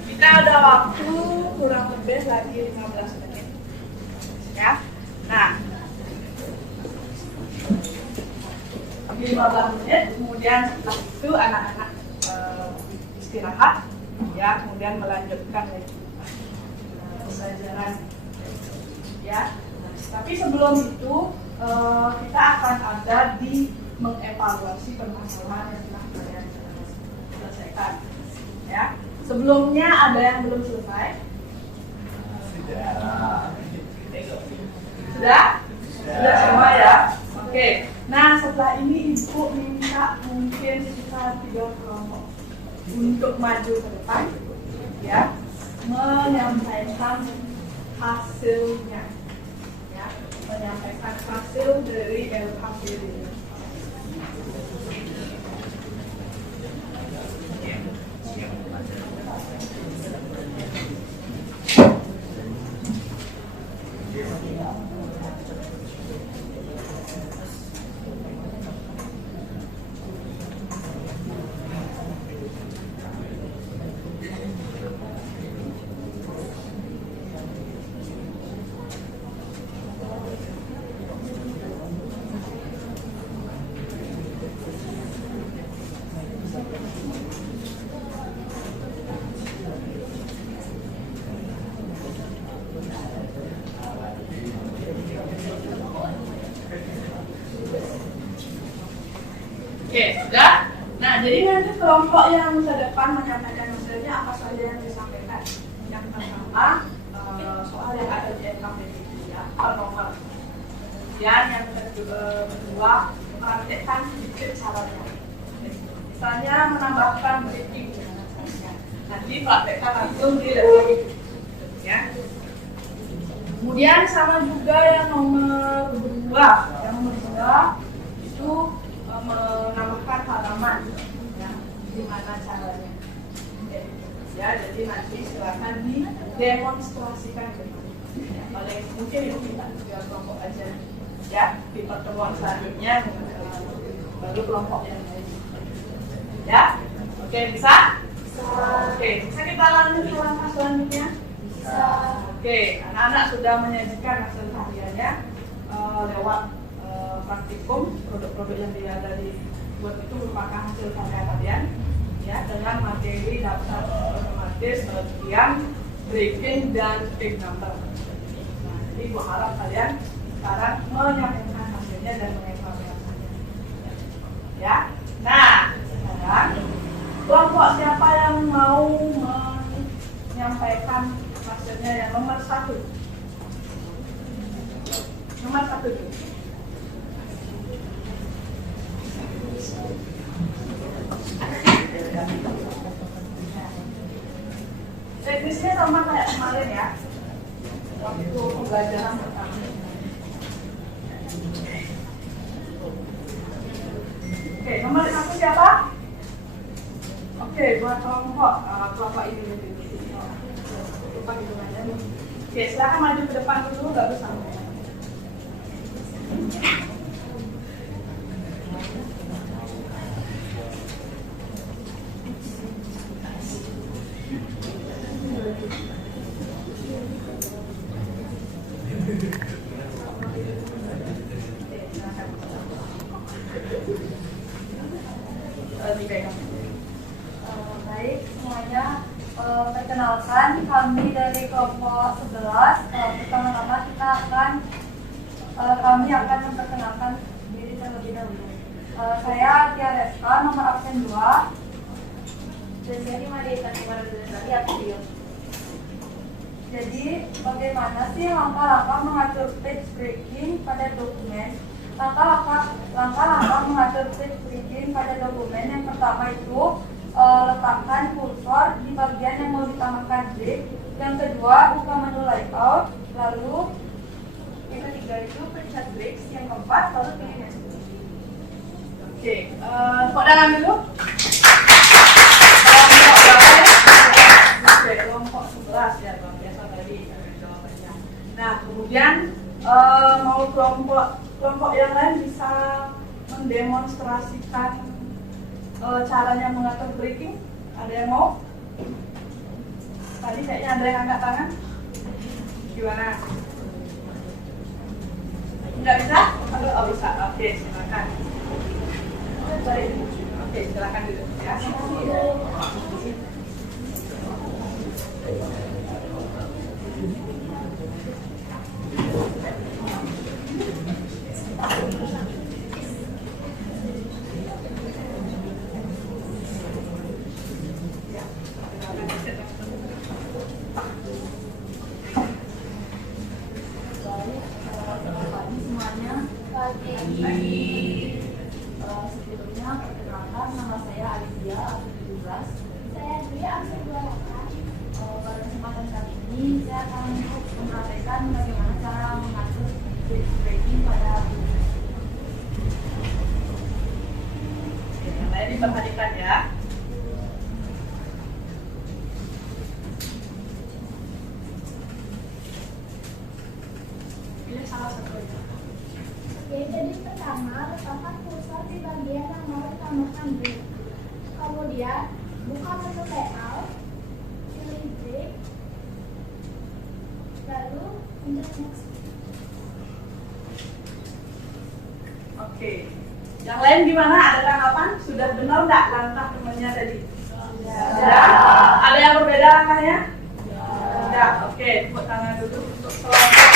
Kita ada waktu kurang lebih lagi 15 menit. Ya. Nah, di 15 menit, kemudian setelah itu anak-anak istirahat, ya, kemudian melanjutkan lagi pembelajaran. Ya. Tapi sebelum itu kita akan ada di mengevaluasi permasalahan yang telah kalian selesaikan. Ya. Sebelumnya ada yang belum selesai? Sudah? Sudah semua ya? Oke. Nah, setelah ini Ibu minta mungkin sekitar 3 kelompok untuk maju ke depan, ya, menyampaikan hasilnya, ya, menyampaikan hasil dari LKPD. Oke, sudah? Nah, jadi nanti kelompok yang ke depan menyampaikan hasilnya apa saja yang disampaikan. Yang pertama, soal yang ada di LKPD itu ya, per nomor. Kemudian yang kedua, mempraktekkan sedikit caranya. Misalnya menambahkan breaking dengan caranya. Nanti praktekkan langsung di laptop itu. Ya. Kemudian sama juga yang nomor 2. Yang nomor 2 itu menambahkan halaman, ya, gimana caranya. Ya, jadi nanti silakan didemonstrasikan. Ya, paling mungkin itu kita 3 kelompok aja. Ya, di pertemuan selanjutnya baru kelompok yang lain. Ya, oke, bisa? Bisa. Oke, bisa kita lanjut ke langkah selanjutnya? Bisa. Oke, anak-anak sudah menyajikan hasil karyanya lewat praktikum. Produk-produk yang dia dari buat itu merupakan hasil karya kalian, ya, dengan materi daftar otomatis, pengertian, breaking dan big number. Nah, jadi gua harap kalian sekarang menyampaikan hasilnya dan mengevaluasinya. Ya. Nah, sekarang kelompok siapa yang mau menyampaikan hasilnya yang nomor 1? Nomor 1 dulu. Teknisnya sama kayak kemarin ya, waktu pembelajaran pertama. Oke, nomor 1 siapa? Oke, buat kelompok ini lupa hitungannya. Oke, silakan maju ke depan dulu, nggak bersama. Baik semuanya, perkenalkan kami dari kelompok 11. Pertama-tama kami akan memperkenalkan diri terlebih dahulu. Saya Tia Reska, nomor absen 2. Dan saya Madita nomor 2 absen. Jadi bagaimana sih langkah-langkah mengatur page breaking pada dokumen? Langkah-langkah mengatur page breaking pada dokumen yang pertama itu letakkan kursor di bagian yang mau ditambahkan break. Yang kedua, buka menu layout. Lalu yang ketiga itu pencet break. Yang keempat, lalu pilih next. Oke, tepuk tangan dulu. Kelompok berapa ya? Oke, kelompok 11 ya, luar biasa tadi jawabannya. Nah, kemudian mau kelompok yang lain bisa mendemonstrasikan caranya mengatur braking. Ada yang mau? Tadi kayaknya ada yang angkat tangan. Gimana? Nggak bisa? Oh bisa. Oke, silakan. Oke, silakan dulu ya. Sebelumnya perkenalkan, nama saya Alicia, aku 17. Saya Dwi, absen 28. Pada kesempatan kali ini saya akan mempraktekkan bagaimana cara mengatur disc braking pada bus. Yang lain diperhatikan ya. Pilih salah satu aja. Oke, jadi pertama letakkan kursor di bagian yang mau ditambahkan brake. Kemudian buka menu layout, pilih brake, lalu pencet next. Oke. Yang lain gimana? Ada tanggapan? Sudah benar nggak langkah temannya tadi? Sudah. Ada yang berbeda langkahnya? Sudah. Oke, tepuk tangan dulu untuk kelompok.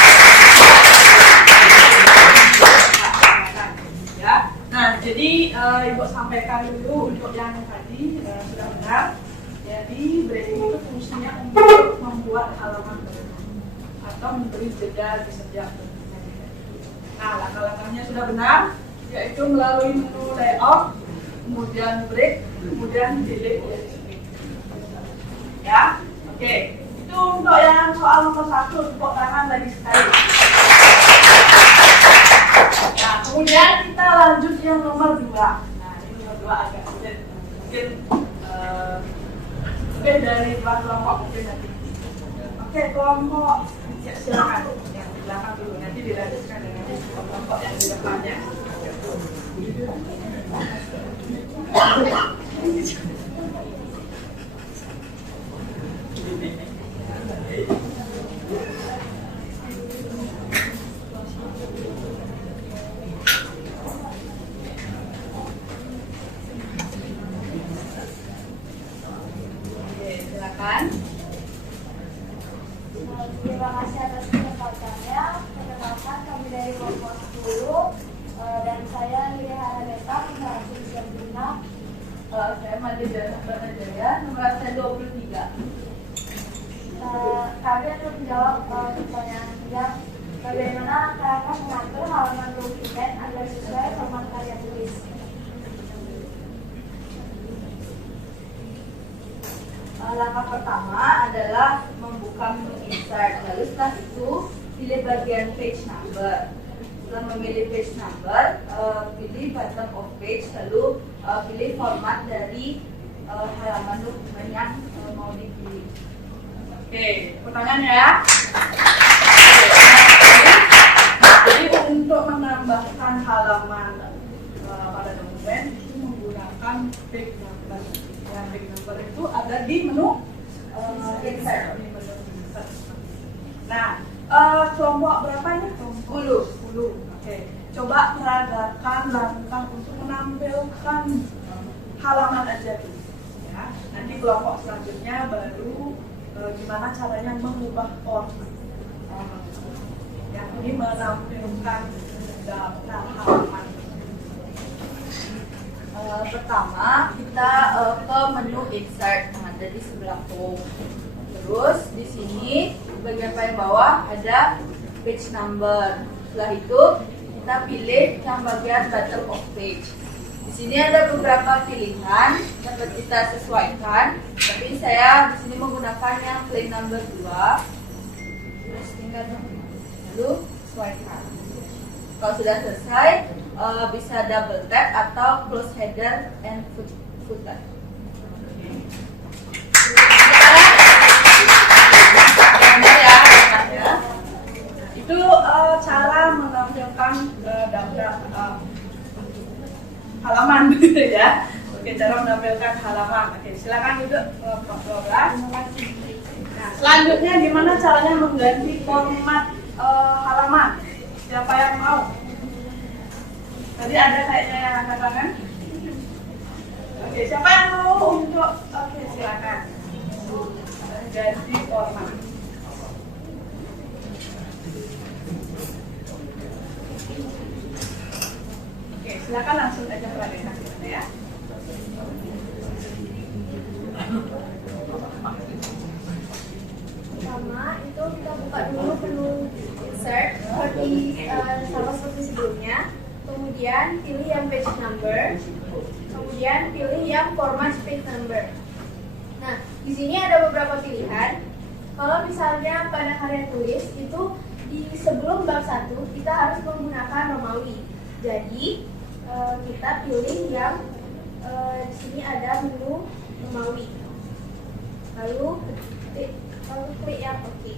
Ya. Nah, jadi Ibu sampaikan dulu untuk yang tadi sudah benar. Jadi braking itu fungsinya untuk membuat halaman baru atau memberi jeda di setiap berhenti. Nah, langkah-langkahnya sudah benar, yaitu melalui menu layout, kemudian break, kemudian delete. Ya, oke. Itu untuk yang soal nomor 1, tepuk tangan lagi sekali. Nah, kemudian kita lanjut yang nomor 2. Nah, ini nomor 2 agak sulit. Mungkin dari dua kelompok mungkin nanti. Oke, kelompok ya, silakan yang di belakang dulu, nanti dilanjutkan dengan kelompok yang di depannya. Oke, silakan. Terima kasih atas kesempatannya. Perkenalkan, kami dari kelompok 10 dan saya Lia Haraneta, pembahasan usia genap. Saya Made Jaya, nomor absen 23. Kami akan menjawab pertanyaan yang bagaimana cara mengatur halaman dokumen agar sesuai format karya tulis. Langkah pertama adalah membuka menu insert. Lalu setelah itu pilih bagian page number. Setelah memilih page number, pilih bottom of page, lalu pilih format dari halaman dokumen yang mau dipilih. Oke, pertanyaannya ya. Jadi untuk menambahkan halaman pada dokumen itu menggunakan page number. Yang page number itu ada di menu insert. Di menu insert. Nah, kelompok berapa ini? 10. Oke. Coba peragakan langkah untuk menampilkan halaman aja dulu. Ya. Nanti kelompok selanjutnya baru gimana caranya mengubah format. Yang ini menampilkan daftar halaman. Pertama kita ke menu insert yang ada di sebelah home. Terus di sini bagian paling bawah ada page number. Setelah itu kita pilih yang bagian bottom of page. Di sini ada beberapa pilihan dapat kita sesuaikan. Tapi saya di sini menggunakan yang plain number 2. Terus tinggal lalu sesuaikan. Kalau sudah selesai, bisa double tap atau close header and footer. Itu cara menampilkan daftar halaman ya. Oke, cara menampilkan halaman. Oke, silakan duduk Pak 12. Nah, selanjutnya gimana caranya mengganti format halaman? Siapa yang mau? Tadi ada kayaknya yang angkat tangan. Oke, siapa yang mau untuk? Oke, silakan. Ganti format. Oke, silakan langsung aja perhatikan ya. Pertama itu kita buka dulu menu insert sama seperti sebelumnya. Kemudian pilih yang page number. Kemudian pilih yang format page number. Nah, di sini ada beberapa pilihan. Kalau misalnya pada karya tulis itu di sebelum bab 1 kita harus menggunakan Romawi. Jadi kita pilih yang di sini ada menu Romawi. Lalu klik yang oke.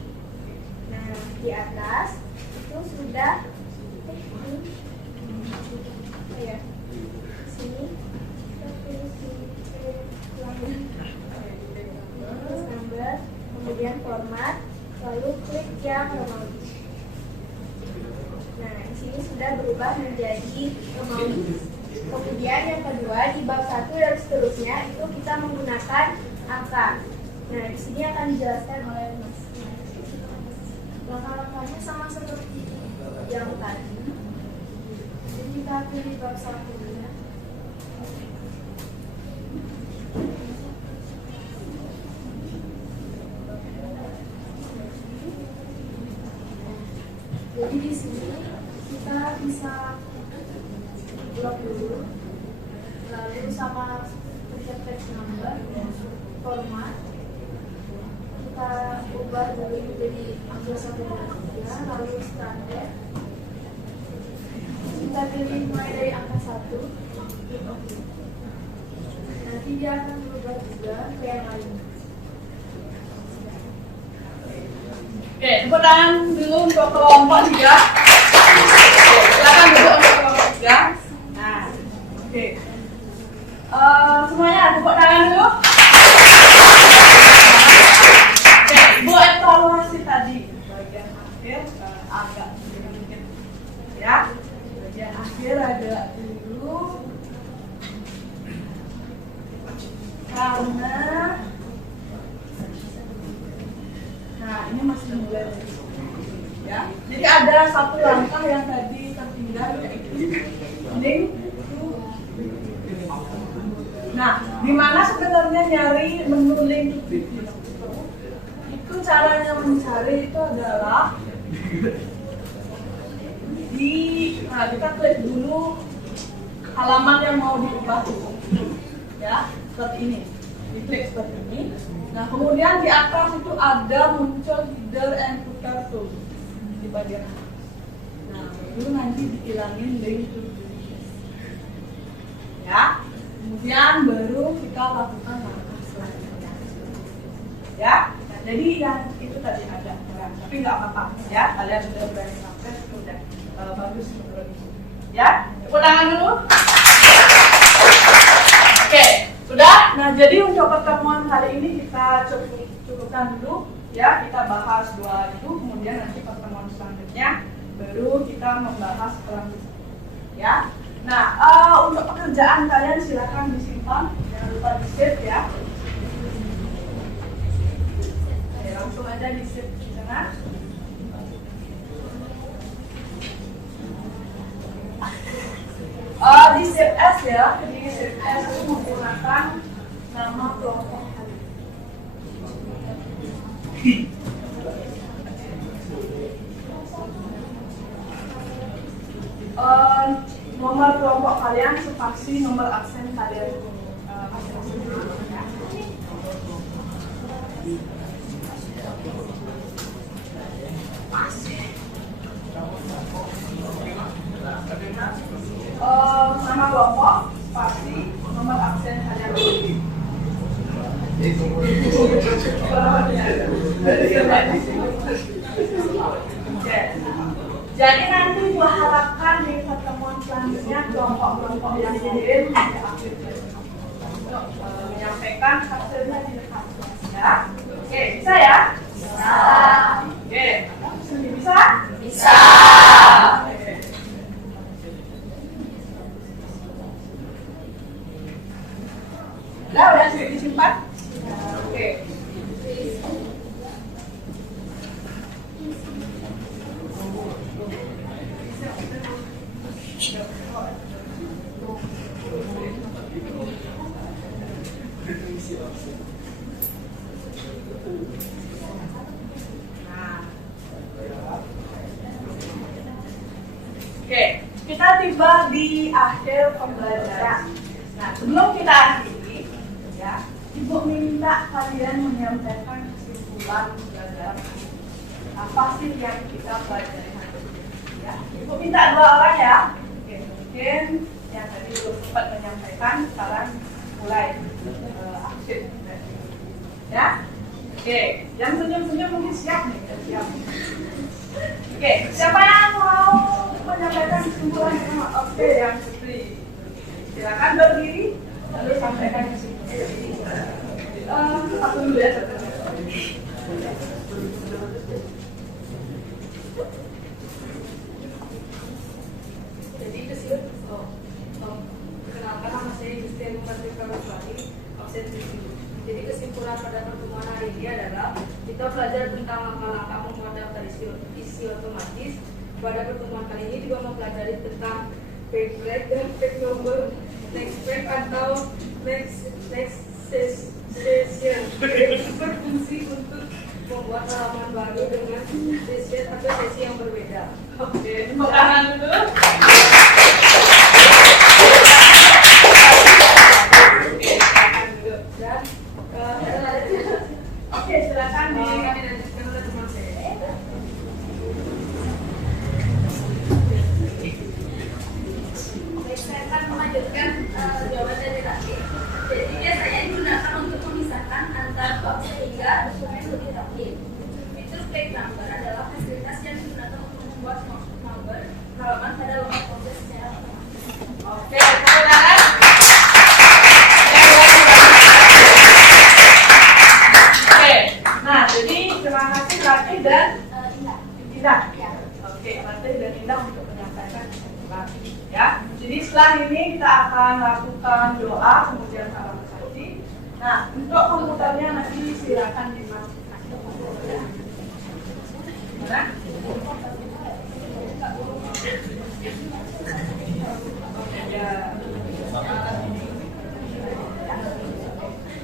Nah, di atas itu sudah ya. Di sini kita pilih number, kemudian format, lalu klik yang Romawi. Nah, di sini sudah berubah menjadi Romawi. Kemudian yang kedua di bab 1 dan seterusnya itu kita menggunakan angka. Nah, di sini akan dijelaskan oleh Mas. Langkah-langkahnya sama seperti yang tadi. Jadi kita pilih bab 1 ya. Jadi di sini kita bisa blok dulu, lalu sama pencet page number, format kita ubah dulu menjadi angka 1 dan 3, lalu standar kita pilih mulai dari angka 1. Nanti dia akan berubah juga ke yang lain. Oke, tepuk tangan dulu untuk kelompok 3. Silakan duduk untuk kelompok 3. Nah, oke. Semuanya tepuk tangan dulu. Oke, buat evaluasi tadi bagian akhir agak sedikit ya. Bagian akhir agak dulu karena ini masih mulai ya. Jadi ada satu langkah yang tadi tertinggal yaitu link to. Nah, di mana sebenarnya nyari menu link to video? Itu caranya mencari itu adalah kita klik dulu halaman yang mau diubah ya, seperti ini. Diklik seperti ini. Nah, kemudian di atas itu ada muncul header and footer tuh di bagian atas. Nah, itu nanti dihilangin link to ya. Kemudian baru kita lakukan langkah selanjutnya. Ya. Nah, jadi yang itu tadi ada kurang, tapi nggak apa-apa ya. Kalian sudah berani sampai sudah bagus menurut ibu. Ya, tepuk tangan dulu. Oke. Sudah? Nah, jadi untuk pertemuan kali ini kita cukupkan dulu ya, kita bahas 2 itu, kemudian nanti pertemuan selanjutnya baru kita membahas kelanjutan ya. Nah, untuk pekerjaan kalian silakan disimpan, jangan lupa di-save ya. Oke, langsung aja di-save di sana. Di save as ya, di save as itu menggunakan nama kelompok kalian. Nomor kelompok kalian sepaksi nomor absen kalian masing-masing. Oke. Jadi nanti gua harapkan di pertemuan selanjutnya kelompok-kelompok yang lain untuk menyampaikan hasilnya di depan kelas ya. Oke, bisa ya? Bisa. Oke, bisa? Bisa. Udah disimpan? Oke. Oke, kita tiba di akhir pembelajaran. Nah, sebelum kita akhiri, ya, Ibu minta kalian menyampaikan kesimpulan pembelajaran apa sih yang kita pelajari hari ini. Ya, Ibu minta 2 orang ya. Oke, mungkin yang tadi belum sempat menyampaikan, sekarang mulai aktif. Ya, oke, yang senyum-senyum mungkin siap nih, siap. Oke, siapa yang mau menyampaikan kesimpulan? Oke, yang Putri. Silakan berdiri lalu sampaikan kesimpulan. Satu dulu ya, satu. Jadi perkenalkan nama saya Justin Patrick, absen 7. Jadi kesimpulan pada pertemuan hari ini adalah kita belajar tentang langkah-langkah membuat daftar isi otomatis. Pada pertemuan kali ini juga mempelajari tentang page break dan page number, next break atau next session. Itu berfungsi untuk membuat halaman baru dengan session atau sesi yang berbeda. Oke, tepuk tangan dulu. Oke, silakan dilanjutkan oleh teman saya. Baik, saya akan melanjutkan jawaban dari tadi. Jadi biasanya digunakan untuk memisahkan antara bab sehingga dokumen lebih rapid. Fitur page number adalah fasilitas yang digunakan untuk membuat number halaman pada lembar proses secara otomatis. Oke, tepuk tangan. Oke, nah jadi terima kasih Ratih dan Indah. Oke, Ratih dan Indah untuk menyampaikan kesimpulan. Ya, jadi setelah ini kita akan lakukan doa kemudian salam saji. Nah, untuk komputernya nanti silakan dimatikan. Mana?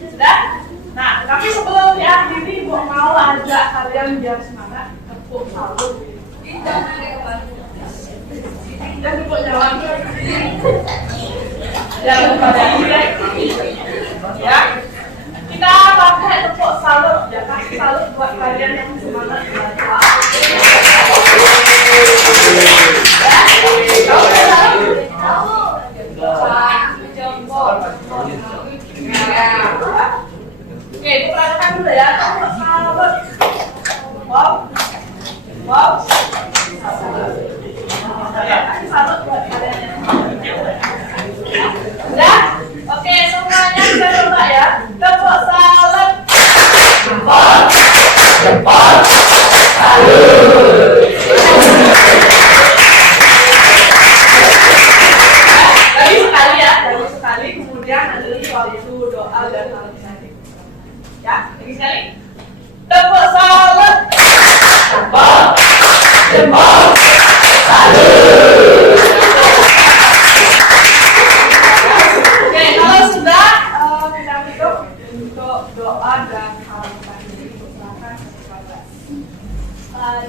Sudah? Nah, tapi sebelum diakhiri, Ibu mau ajak kalian biar semangat tepuk salut. Dan Ibu jawab. Jangan lupa ya. Kita pakai tepuk salut, ya kasih salut buat kalian yang semangat belajar. Oke, diperhatikan dulu ya. Salut. Wow. Wow. Ya, kasih salut buat kalian yang udah? Oke, semuanya kita coba ya. Tepuk salut. Jempol. Jempol. Salut. Lagi sekali ya, lagi sekali. Kemudian nanti waktu doa dan salam tadi. Ya, lagi sekali. Tepuk salut. Jempol. Jempol. Salut. Oke, kalau sudah kita tutup untuk doa dan salam tadi. Silakan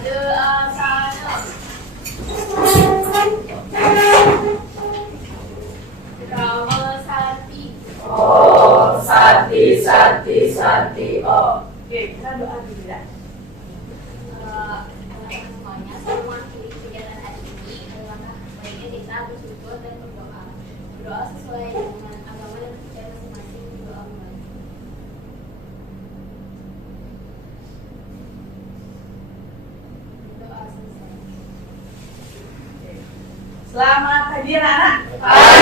Doa salam. Rama Sati. Oh, Sati, Sati, Sati, oh. Oke, kita doa dulu ya. Teman-teman semuanya, saya mewakili kegiatan hari ini adalah baiknya kita bersyukur dan berdoa. Berdoa sesuai dengan agama dan kepercayaan masing-masing. Berdoa mulai. Selamat pagi anak-anak. Pagi.